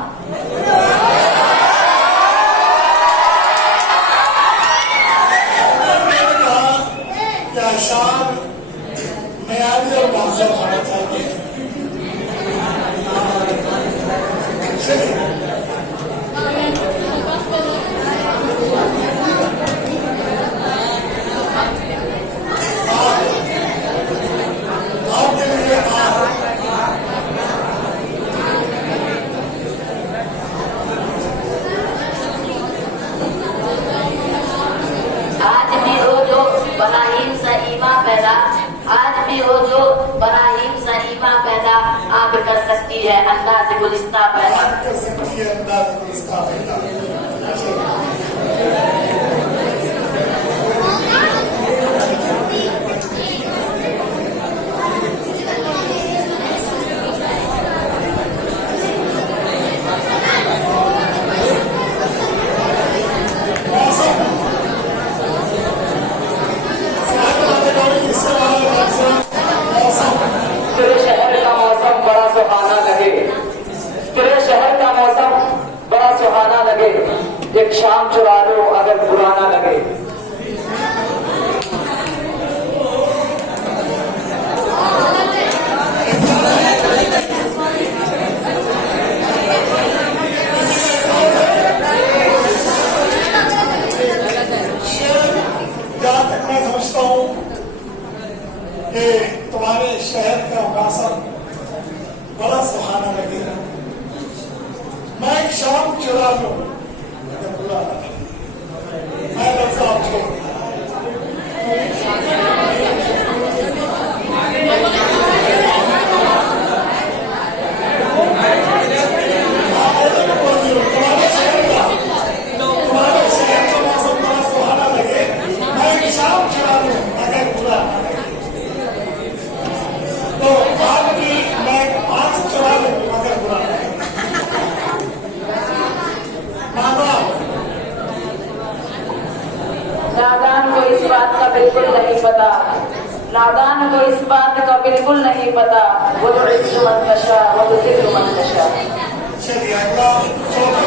क्या शान नयारी और बाजार होना चाहिए। आज भी हो जो बराहीम सा ईमा पैदा, आज भी हो जो बराहीम सा ईमा पैदा, आंख कर सकती है अंदाज गुलिस्ता पैदा। कर सकती है अंदाज गुलिस्ता पैदा। तेरे शहर का मौसम बड़ा सुहाना लगे, तेरे शहर का मौसम बड़ा सुहाना लगे, एक शाम चुरा लो अगर बुरा ना लगे। जहां तक मैं समझता हूं कि तुम्हारे शहर का मौसम बड़ा सुहाना लगे, मैं एक शाम चुरा लूं अगर बुरा ना लगे। मैं लफ्ज़ आप छोड़ तुम्हारे शहर का मौसम बड़ा सुहाना लगे, मैं एक शाम चुरा लूं अगर बुरा ना लगे। तो आपकी मैं 5 चुरा लूं अगर बुरा ना लगे। नादान को इस बात का बिल्कुल नहीं पता, नादान को इस बात का बिल्कुल नहीं पता, वो तो इज्ज़ मंतशा, वो तो जिक्र मंतशा। चलिए अगला चौथा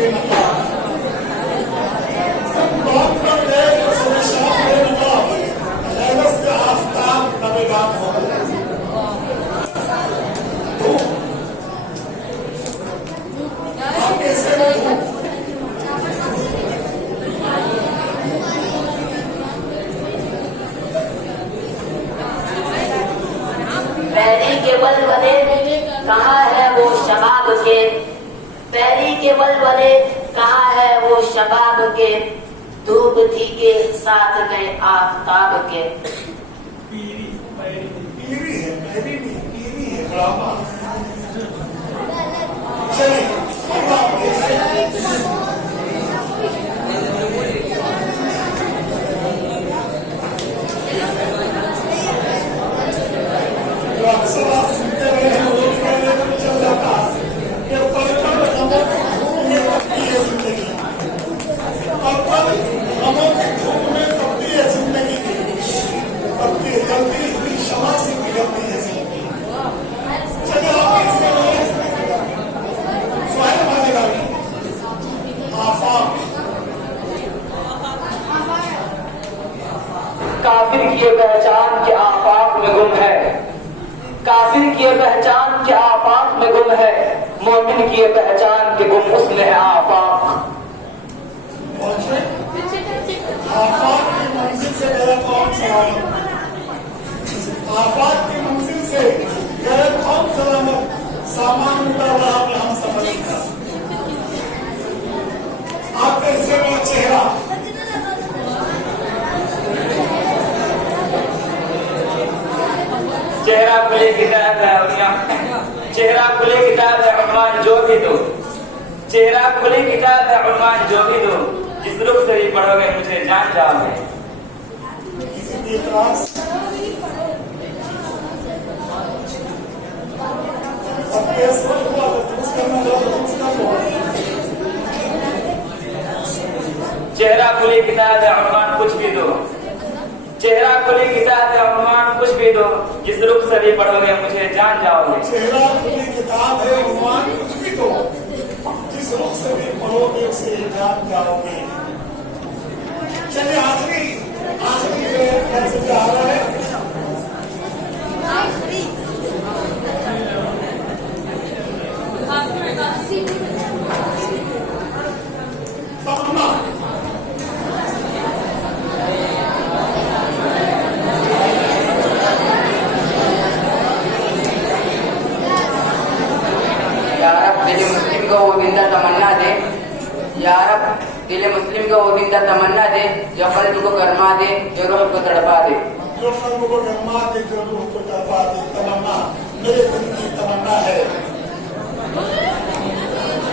बेनकाब, कौन पर गए तो सरेशान बेनकाब, लहरस के आफताब नबेगाम हो गए। आप कैसे नहीं पैरी के बलबले कहाँ है वो शबाब के, पैरी के बलबले कहाँ है वो शबाब के, धूप थी के साथ गए आफताब के। पीरी है, पैरी नहीं, पीरी है, ड्रामा। चलिए अब आप देखिए, जो अक्सर आप सुनते रहे हैं, वो भी कहने को चल जाता कि पल-पल गमों की धूप में तपती है जिंदगी, पल-पल गमों की धूप में तपती है जिंदगी की, तपती है, जलती हुई शमा से पिघलती है जिंदगी। चलिए आप इससे स्वयं मानेगा भी आफाक, काफिर की ये पहचान के आफाक में गुम है, काफिर की ये पहचान के आफाक में गुम है, मोमिन की ये पहचान के गुम उसमें है आफाक। आफाक की मंजिल से गया कौन सलामत, आफाक की मंजिल से गए कौन सलामत, सामान उतर रहा में हम समझ का। आप कैसे वो चेहरा चेहरा खुले किताब है चेहरा खुले किताब है उन्वान जो भी दो, चेहरा खुले किताब है उन्वान जो भी दो, जिस रुख से भी पढ़ोगे मुझे जान जाओगे। किसी की इतराज अब केस हुआ तो दुरुस्त करना जाओ तो दुरुस्त कर लो। चेहरा खुली किताब है उन्वान कुछ भी दो, चेहरा खुली किताब है उन्वान कुछ भी दो, जिस रुख से भी पढ़ोगे मुझे जान जाओगे। चेहरा खुली किताब है उन्वान कुछ भी दो, जिस रुख से भी पढ़ोगे उसे जान जाओगे। चलिए आखिरी कैसे जा रहा है, तमन्ना दिल मुस्लिम को वो जिंदा तमन्ना दे, यार दिल मुस्लिम को वो जिंदा तमन्ना दे, जो कल्ब को गरमा दे, जो रूह को तड़पा दे। जो कल्ब को गरमा दे, जो रूह को तड़पा दे, तमन्ना मेरे दिल की तमन्ना है,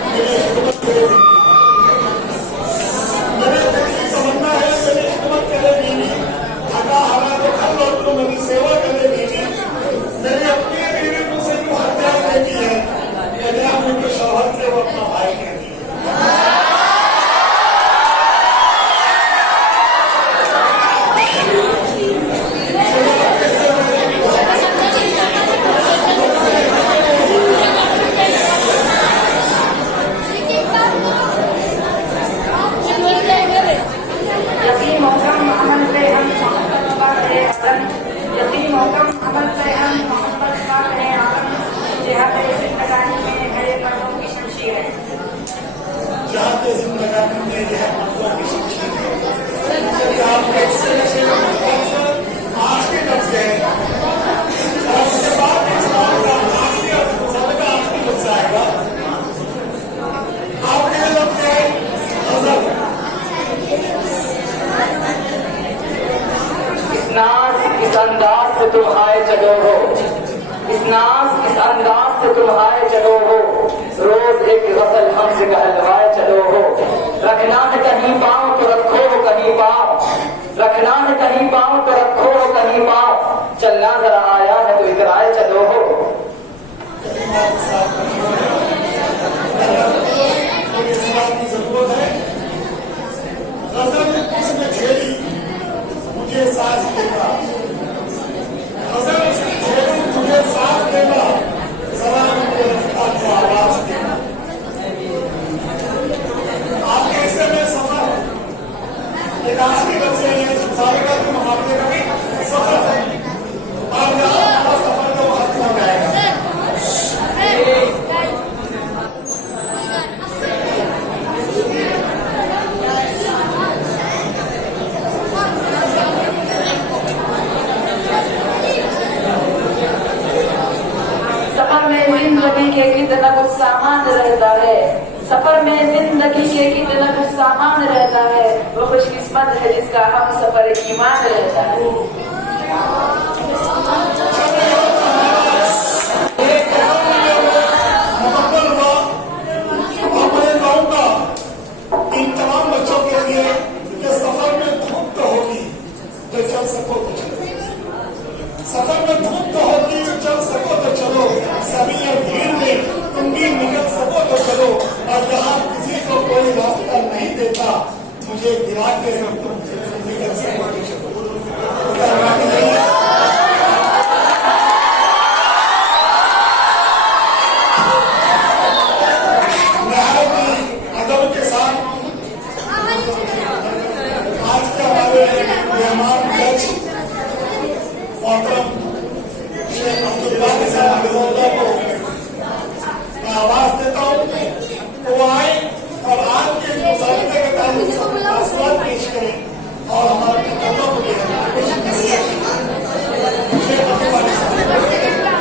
मेरी खिदमत करेगी, मेरे दिल की तमन्ना है, मेरी खिदमत करेगी नहीं, थका हारा तो कर लो तो मेरी सेवा करेगी नहीं, मेरी अपनी बीवी मुझसे जो हत्या देती है, मैंने अपने शौहर से वो अपना भाई कहती है। सफर में जिंदगी के कितना कुछ सामान रहता है, वो खुशकिस्मत है जिसका हम सफर ईमान रहता है। इन तमाम बच्चों के लिए कि सफर में धूप तो होगी तो चल सको तो चलो, सफर में धूप तो होगी चल सको तो चलो, सभी ये भीड़ में तुम भी निकल सको तो चलो, और जहाँ किसी को कोई रास्ता नहीं देता मुझे गिरा के तुम निकल सको तो चलो। अदब के साथ आज के हमारे मेहमान जज मोहतरम शेख अब्दुल्ला के साथ हफिज़ुल्लाह को मैं आवाज देता हूँ वो आए और आज के मुसाफिर के ताल्लुक मसला पेश करें और हमारे मुकदमों को कुछ नसीहत शेख अब्दुल्ला के साथ।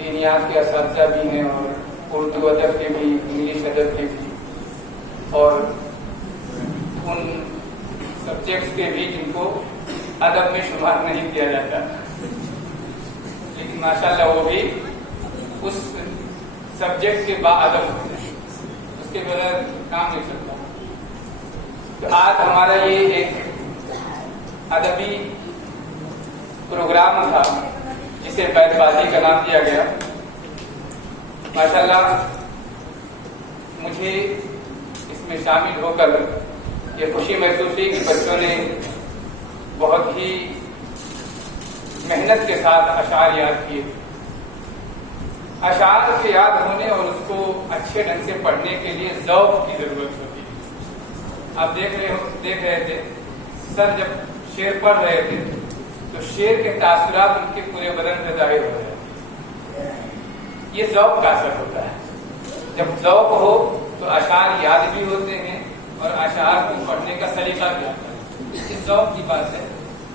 दीनियात के असातिज़ा भी हैं और उर्दू अदब के भी, इंग्लिश अदब के भी, और उन सब्जेक्ट्स के भी जिनको अदब में शुमार नहीं किया जाता, लेकिन माशाल्लाह वो भी उस सब्जेक्ट के बाअदब होते हैं, उसके बगैर काम नहीं चलता। तो आज हमारा ये एक अदबी प्रोग्राम था जिसे बैतबाजी का नाम दिया गया। माशाल्लाह मुझे इसमें शामिल होकर ये खुशी महसूस हुई कि बच्चों ने बहुत ही मेहनत के साथ अशार याद किए। अशार के याद होने और उसको अच्छे ढंग से पढ़ने के लिए ज़ौक़ की जरूरत होती है। आप देख रहे थे सर जब शेर पढ़ रहे थे तो शेर के तासुरात उनके पूरे बदन पे जाहिर हो रहे हैं। ये ज़ौक़ का असर होता है। जब ज़ौक़ हो तो अशार याद भी होते हैं और अशार को पढ़ने का सलीका भी आता है। ये ज़ौक़ की बात है।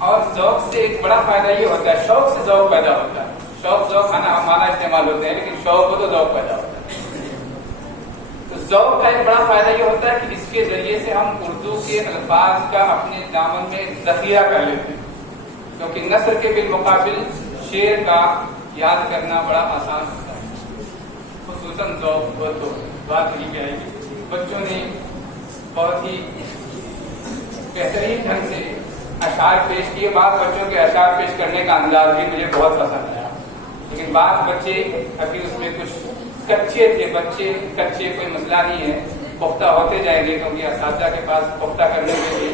और ज़ौक़ से एक बड़ा फायदा ये होता है, शौक से ज़ौक़ पैदा होता है। शौक माना इस्तेमाल होते हैं, लेकिन शौक हो तो ज़ौक़ पैदा होता है। तो ज़ौक़ का एक बड़ा फायदा ये होता है कि इसके जरिए से हम उर्दू के अल्फाज का अपने दामन में ज़ख़ीरा कर लेते हैं, क्योंकि नस्र के बिलमुकाबिल शेर का याद करना बड़ा आसान होता है। खुसूसन ज़ौक़ हो तो बात ही कहेगी। बच्चों ने बहुत ही बेहतरीन ढंग से अशार पेश किए। बाद बच्चों के अशार पेश करने का अंदाज भी मुझे बहुत पसंद आया, लेकिन बाद बच्चे अभी उसमें कुछ कच्चे थे। बच्चे कच्चे कोई मसला नहीं है, पुख्ता होते जाएंगे, क्योंकि असातिज़ा के पास पुख्ता करने के लिए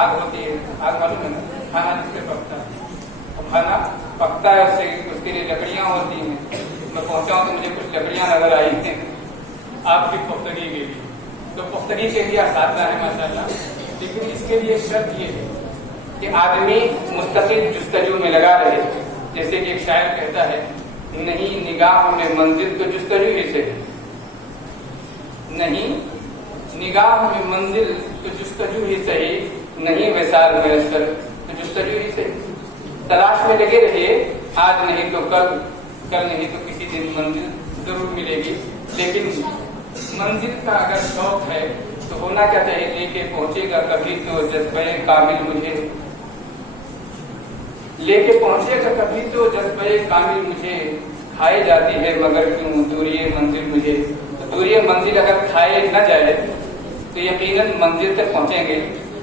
आग होती है। आग मालूम है ना, खाना जिससे पकता है, तो खाना पकता है उसके लिए लकड़ियाँ होती हैं। मैं पहुंचा हूँ तो मुझे कुछ लकड़ियाँ नजर आई हैं आपकी पुख्तगी के लिए। तो पुख्तगी के लिए असातिज़ा है माशाल्लाह, लेकिन इसके लिए शर्त ये है कि आदमी मुस्तकिल जुस्तजू में लगा रहे। जैसे कि एक शायर कहता है, नहीं निगाह में मंजिल तो जुस्तजू ही से, नहीं निगाह में मंजिल तो जुस्तजू ही सही, नहीं वैसाल मैसर तो जुस्तजू ही सही। तलाश में लगे रहे, आज नहीं तो कल, कल नहीं तो किसी दिन मंजिल जरूर मिलेगी। लेकिन मंजिल का अगर शौक है तो होना क्या चाहिए, लेके पहुंचेगा कभी तो जज्बे कामिल मुझे लेके पहुंचेगा कभी तो जज्बे कामिल मुझे, खाए जाती है मगर क्यों दूरिये मंजिल मुझे। तो दूरिये मंजिल अगर खाए न जाए तो यकीनन मंजिल तक पहुंचेंगे।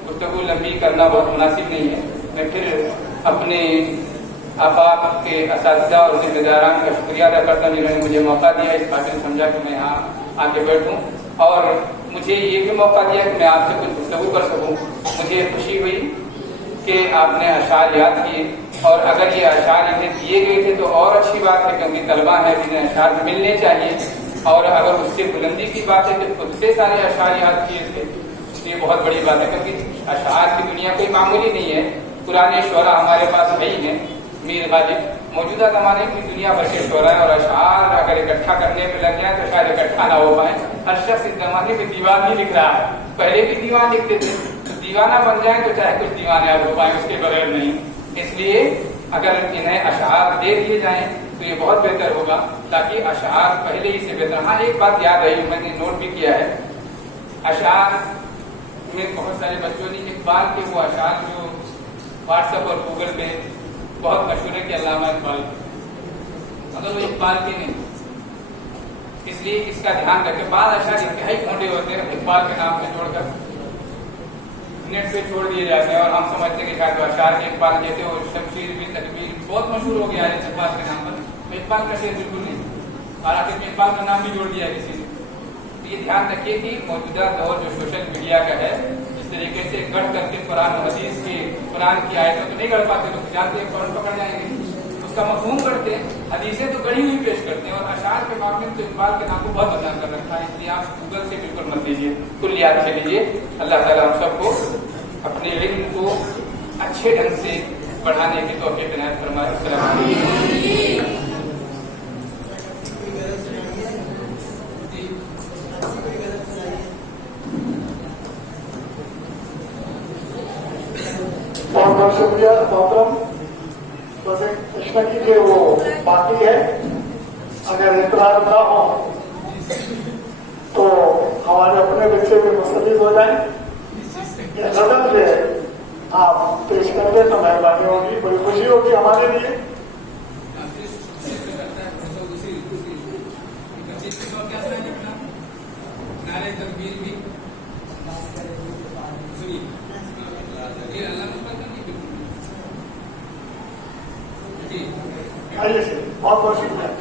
गुफ्तगू लंबी करना बहुत मुनासिब नहीं है। मैं फिर अपने आपाक के असातिज़ा और जिम्मेदारान का शुक्रिया अदा करता हूँ जिन्होंने मुझे मौका दिया, इस काबिल समझा कि मैं यहाँ आके बैठूँ और मुझे ये भी मौका दिया कि मैं आपसे कुछ गुफ्तगू कर सकूँ। मुझे खुशी हुई कि आपने अशार याद किए और अगर ये अशार इन्हें दिए गए थे तो और अच्छी बात है, क्योंकि तलबा है जिन्हें अशार मिलने चाहिए। और अगर उससे बुलंदी की बात है तो खुद से सारे अशार याद किए थे, ये बहुत बड़ी बात है, क्योंकि अशार की दुनिया कोई मामूली नहीं है। पुराने शोरा हमारे पास है ही हैं, मीर गालिब। मौजूदा जमाने की दुनिया भर के शोरा और अशार अगर इकट्ठा करने में लग जाए तो शायद इकट्ठा ना हो पाए। हर शख्स इस जमाने में दीवान ही लिख रहा है, पहले भी दीवान लिखते थे, तो दीवाना बन जाए तो चाहे कुछ दीवाने अब हो पाए, उसके बगैर नहीं। इसलिए अगर इन्हें अशार दे दिए जाएं तो ये बहुत बेहतर होगा, ताकि अशार पहले ही से बेहतर। हाँ, एक बात याद आई, मैंने नोट भी किया है, अशार में बहुत सारे बच्चों ने इकबाल के वो अशार जो व्हाट्सएप और गूगल पे बहुत मशहूर है कि अल्लामा इकबाल, अगर वो इकबाल के नहीं, इसलिए इसका ध्यान रखें। बाद अशार इंतहाई मोटे होते हैं, इकबाल के नाम से जोड़कर नेट पे छोड़ दिए जाते हैं और हम समझते हैं कि शायद अशार के इकबाल जैसे वो शमशीर भी तकबीर बहुत मशहूर हो गया है इकबाल के नाम पर। इकबाल का शेर बिल्कुल नहीं, और आखिर में इकबाल का नाम भी जोड़ दिया किसी ने। तो ये ध्यान रखिए कि मौजूदा दौर जो सोशल मीडिया का है, इस तरीके से गढ़ करके कुरान हदीस के कुरान की आयतों तो नहीं गढ़ पाते, लोग जानते हैं फौरन पकड़ जाएंगे, उसका मफहूम करते हैं, हदीसें तो गढ़ी हुई पेश करते हैं। और अशार के मामले में तो इकबाल के नाम को बहुत बदनाम कर रखा है, इसलिए आप गूगल से बिल्कुल मत लीजिए, कुल याद से लीजिए। अल्लाह ताला हम सबको अपने इल्म को अच्छे ढंग से बढ़ाने की तौफीक इनायत फरमाए। अस्सलाम वालेकुम। बहुत बहुत शुक्रिया मोहतरम। बस एक प्रश्न की कि वो बाकी है, अगर इतराज ना हो तो हमारे अपने बच्चे भी मुस्तफीद हो जाए, या गजल से आप पेश कर दे तो मेहरबानी होगी, बड़ी खुशी होगी हमारे लिए। आइए से बहुत बहुत शुक्रिया।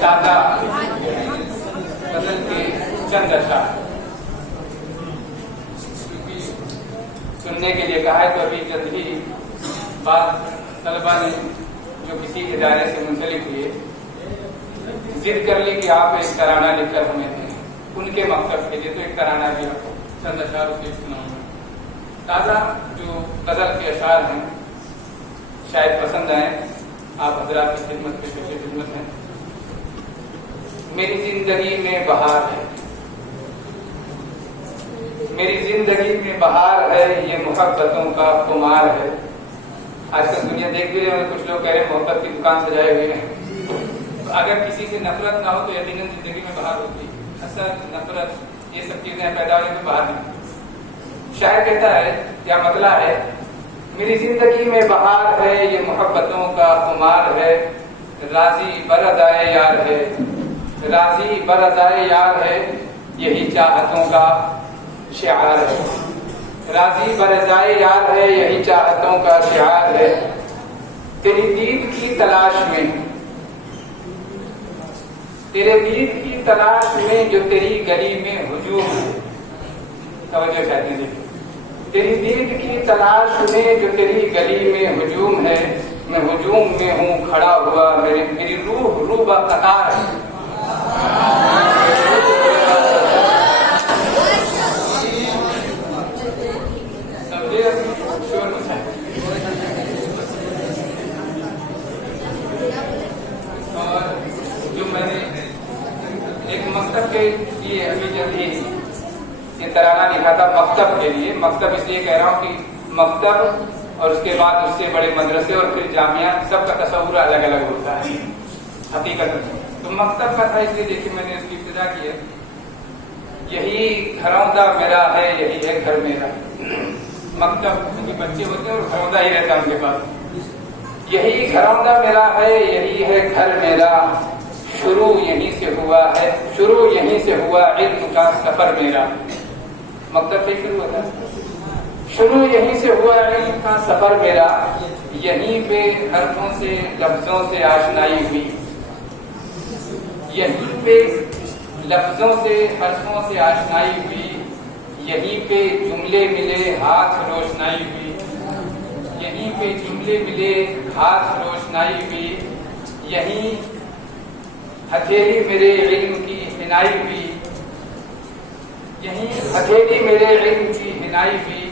दादा गजल के चंद अशार सुनने के लिए कहा है, तो अभी जल्द ही बाद तलबा ने जो किसी इदारे से मुंसलिक हुए जिद कर ली कि आप एक तराना लिखकर हमें दें, उनके मकसद के लिए तो एक तराना भी आपको चंद अशार उसके सुनाऊंगा। ताज़ा जो गजल के अशार हैं शायद पसंद आए, आप हजरात की खिदमत पे पेश खिदमत हैं। मेरी जिंदगी में बहार है, मेरी जिंदगी में बहार है, ये मोहब्बतों का खुमार है। आजकल दुनिया देख भी रहे हैं, कुछ लोग कह रहे हैं मोहब्बत की दुकान सजाए हुए हैं। तो अगर किसी से नफरत ना हो तो यकीनन जिंदगी में बहार होती है। हसद, नफरत, ये सब चीजें पैदा हो तो बहार नहीं। शायर कहता है, क्या मतला है, मेरी जिंदगी में बहार है, ये मोहब्बतों का खुमार है, राजी बरदाए यार है, राजी बरदाए यार है, यही चाहतों का शिआर है। राजी बरदाए यार है, यही चाहतों का शिआर है। तेरी दीद की तलाश में, तेरे दीद की तलाश में जो तेरी गली में हुजूम है। तवज्जो चाहते हैं, तेरी दीद की तलाश में जो तेरी गली में हुजूम है, मैं हुजूम में हूँ खड़ा हुआ, मेरी रूह रूबा कतार है। मकतब के लिए अभी जल्दी ये तराना लिखा था मकतब के लिए। मकतब इसलिए कह रहा हूँ कि मकतब और उसके बाद उससे बड़े मदरसे और फिर जामिया, सबका तस्वुर अलग अलग होता है हकीकत। तो मकतब का था इसलिए देखिए मैंने उसकी इब्तिदा की है। यही घरौंदा मेरा है, यही है घर मेरा। मकतब क्योंकि बच्चे होते हैं और घरौंदा ही रहता है उनके पास। यही घरौंदा मेरा है, यही है घर मेरा, शुरू यहीं से हुआ है, शुरू यहीं से हुआ इल्म का सफर मेरा। मकतब से शुरू होता है, शुरू यहीं से हुआ इल्म का सफर मेरा, यहीं पे हरफों से लफ्जों से आशनाई हुई, यहीं पे लफ्जों से हरफों से आशनाई हुई, यहीं पे जुमले मिले हाथ रोशनाई हुई, यहीं पे जुमले मिले हाथ रोशनाई हुई, यहीं हथेली मेरे इल्म की हिनाई हुई, यहीं हथेली मेरे इल्म की हिनाई हुई,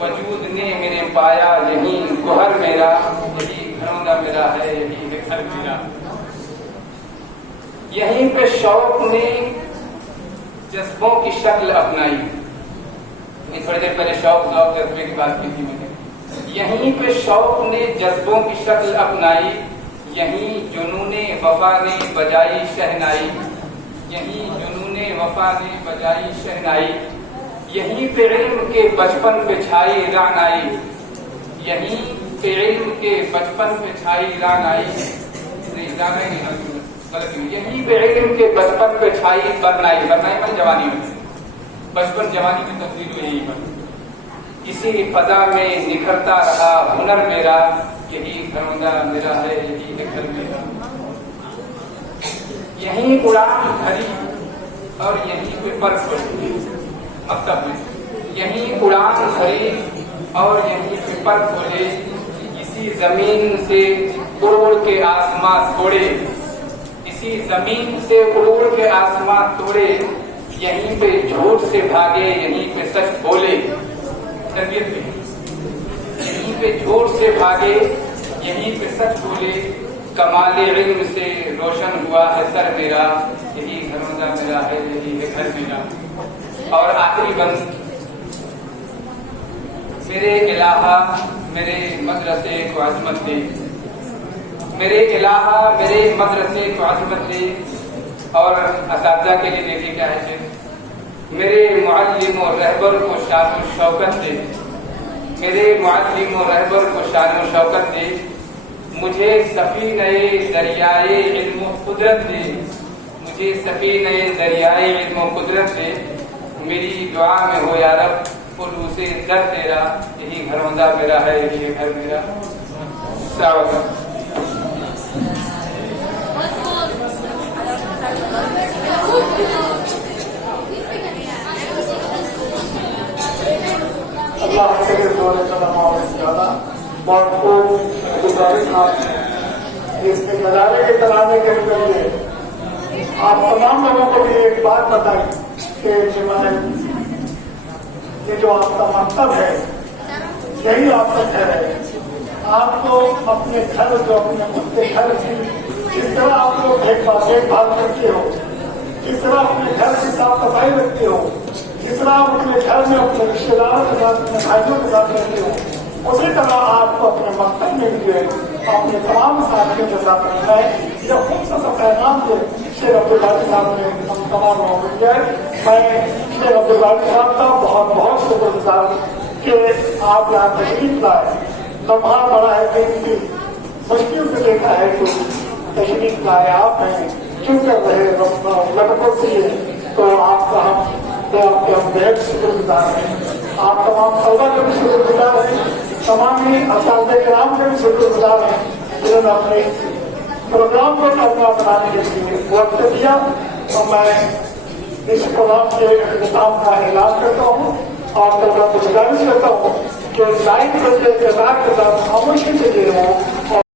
वजूद ने मेरे पाया यहीं गुहर मेरा, यही घरौंदा मेरा है, यही है घर मेरा। यहीं पे शौक ने जज्बों की शक्ल अपनाई। थोड़ी देर पहले शौक ज़ौक़ जज्बे की बात की थी मैंने। यहीं पे शौक ने जज्बों की शक्ल अपनाई, यहीं जुनूने वफा ने बजाई शहनाई, यहीं जुनूने वफा ने बजाई शहनाई, यहीं पे इल्म के बचपन पे छाई रानाई, यहीं पे इल्म के बचपन पे छाई रानाई, यहीं पे इल्म के बचपन पे छाई बरनाई, बरनाई में जवानी में, बचपन जवानी में तब्दील हुई यहीं पर। इसी फजा में निखरता रहा हुनर मेरा, यही घरौंदा मेरा है, यही है घर मेरा। यहीं उड़ान भरी और यहीं पे पर मकतब में, यहीं उड़ान भरी और यहीं पे पर खोले, इसी जमीन से उड़ उड़ के आसमां तोड़े, इसी जमीन से उड़ उड़ के आसमां तोड़े, यहीं पे झूठ से भागे यहीं पे सच बोले, तरबियत में यहीं पे झूठ से भागे यहीं पे सच बोले, कमाले इल्म से रोशन हुआ है सर मेरा, यही घरौंदा मेरा है, यही है घर मेरा। और आखिरी बंद, मेरे इलाहा मेरे मदरसे को अजमत दे, मेरे इलाहा मेरे मदरसे को अजमत दे। और असातिज़ा के लिए देखिए क्या है शेर, मेरे मुअल्लिम और रहबर को शान और शौकत दे, मेरे मुअल्लिम और रहबर को शान और शौकत दे, मुझे सफीने दरियाए इल्म कुदरत दे, मुझे सफीने दरियाए इल्म कुदरत दे, मेरी दुआ में हो या रब उलूसे दर तेरा, यही घरौंदा मेरा है, यही घर मेरा। अल्लाह के दौरे ज़्यादा बहुत खूब गुजारिश इसमें नजारे के तराने के लिए आप तमाम लोगों को भी एक बात बताई कि मैंने ये जो आपका मकसद है यही आपका घर है। आप तो अपने घर जो अपने घर की जिस तरह आप लोग देखभाल करते हो, जिस तरह अपने घर की साफ सफाई रखते हो, जिस तरह आप अपने घर में अपने रिश्तेदारों के साथ अपने भाइयों के साथ रहते हो, उसी तरह आपको अपने मकसद में भी अपने तमाम साथियों के साथ रहना है। यह खूब सा पैगाम है शेर अब्दुल्लाजी साहब ने हम तमाम लोगों को दिया है। मैं शेर अब्दुल्लाजी साहब का बहुत बहुत शुक्रगुजार कि आप यहाँ तशरीफ लाए। लम्हा बड़ा है कि इनकी मुश्किल से देखा है कि तशरीफ लाए आप हैं, क्यों कर रहे लड़कों से, तो आपका हम बेहद शुक्रगुजार हैं। आप तमाम तलबा के भी शुक्रगुजार हैं, तमाम ही असातिज़ा किराम के भी शुक्रगुजार हैं जिन्होंने अपने प्रोग्राम को अपना बनाने के लिए वक्त दिया। तो मैं इस प्रोग्राम के इख्तिताम का ऐलान करता हूँ और तलबा को गुजारिश करता हूँ कि लाइन के साथ खामोशी से दे रहा हूँ।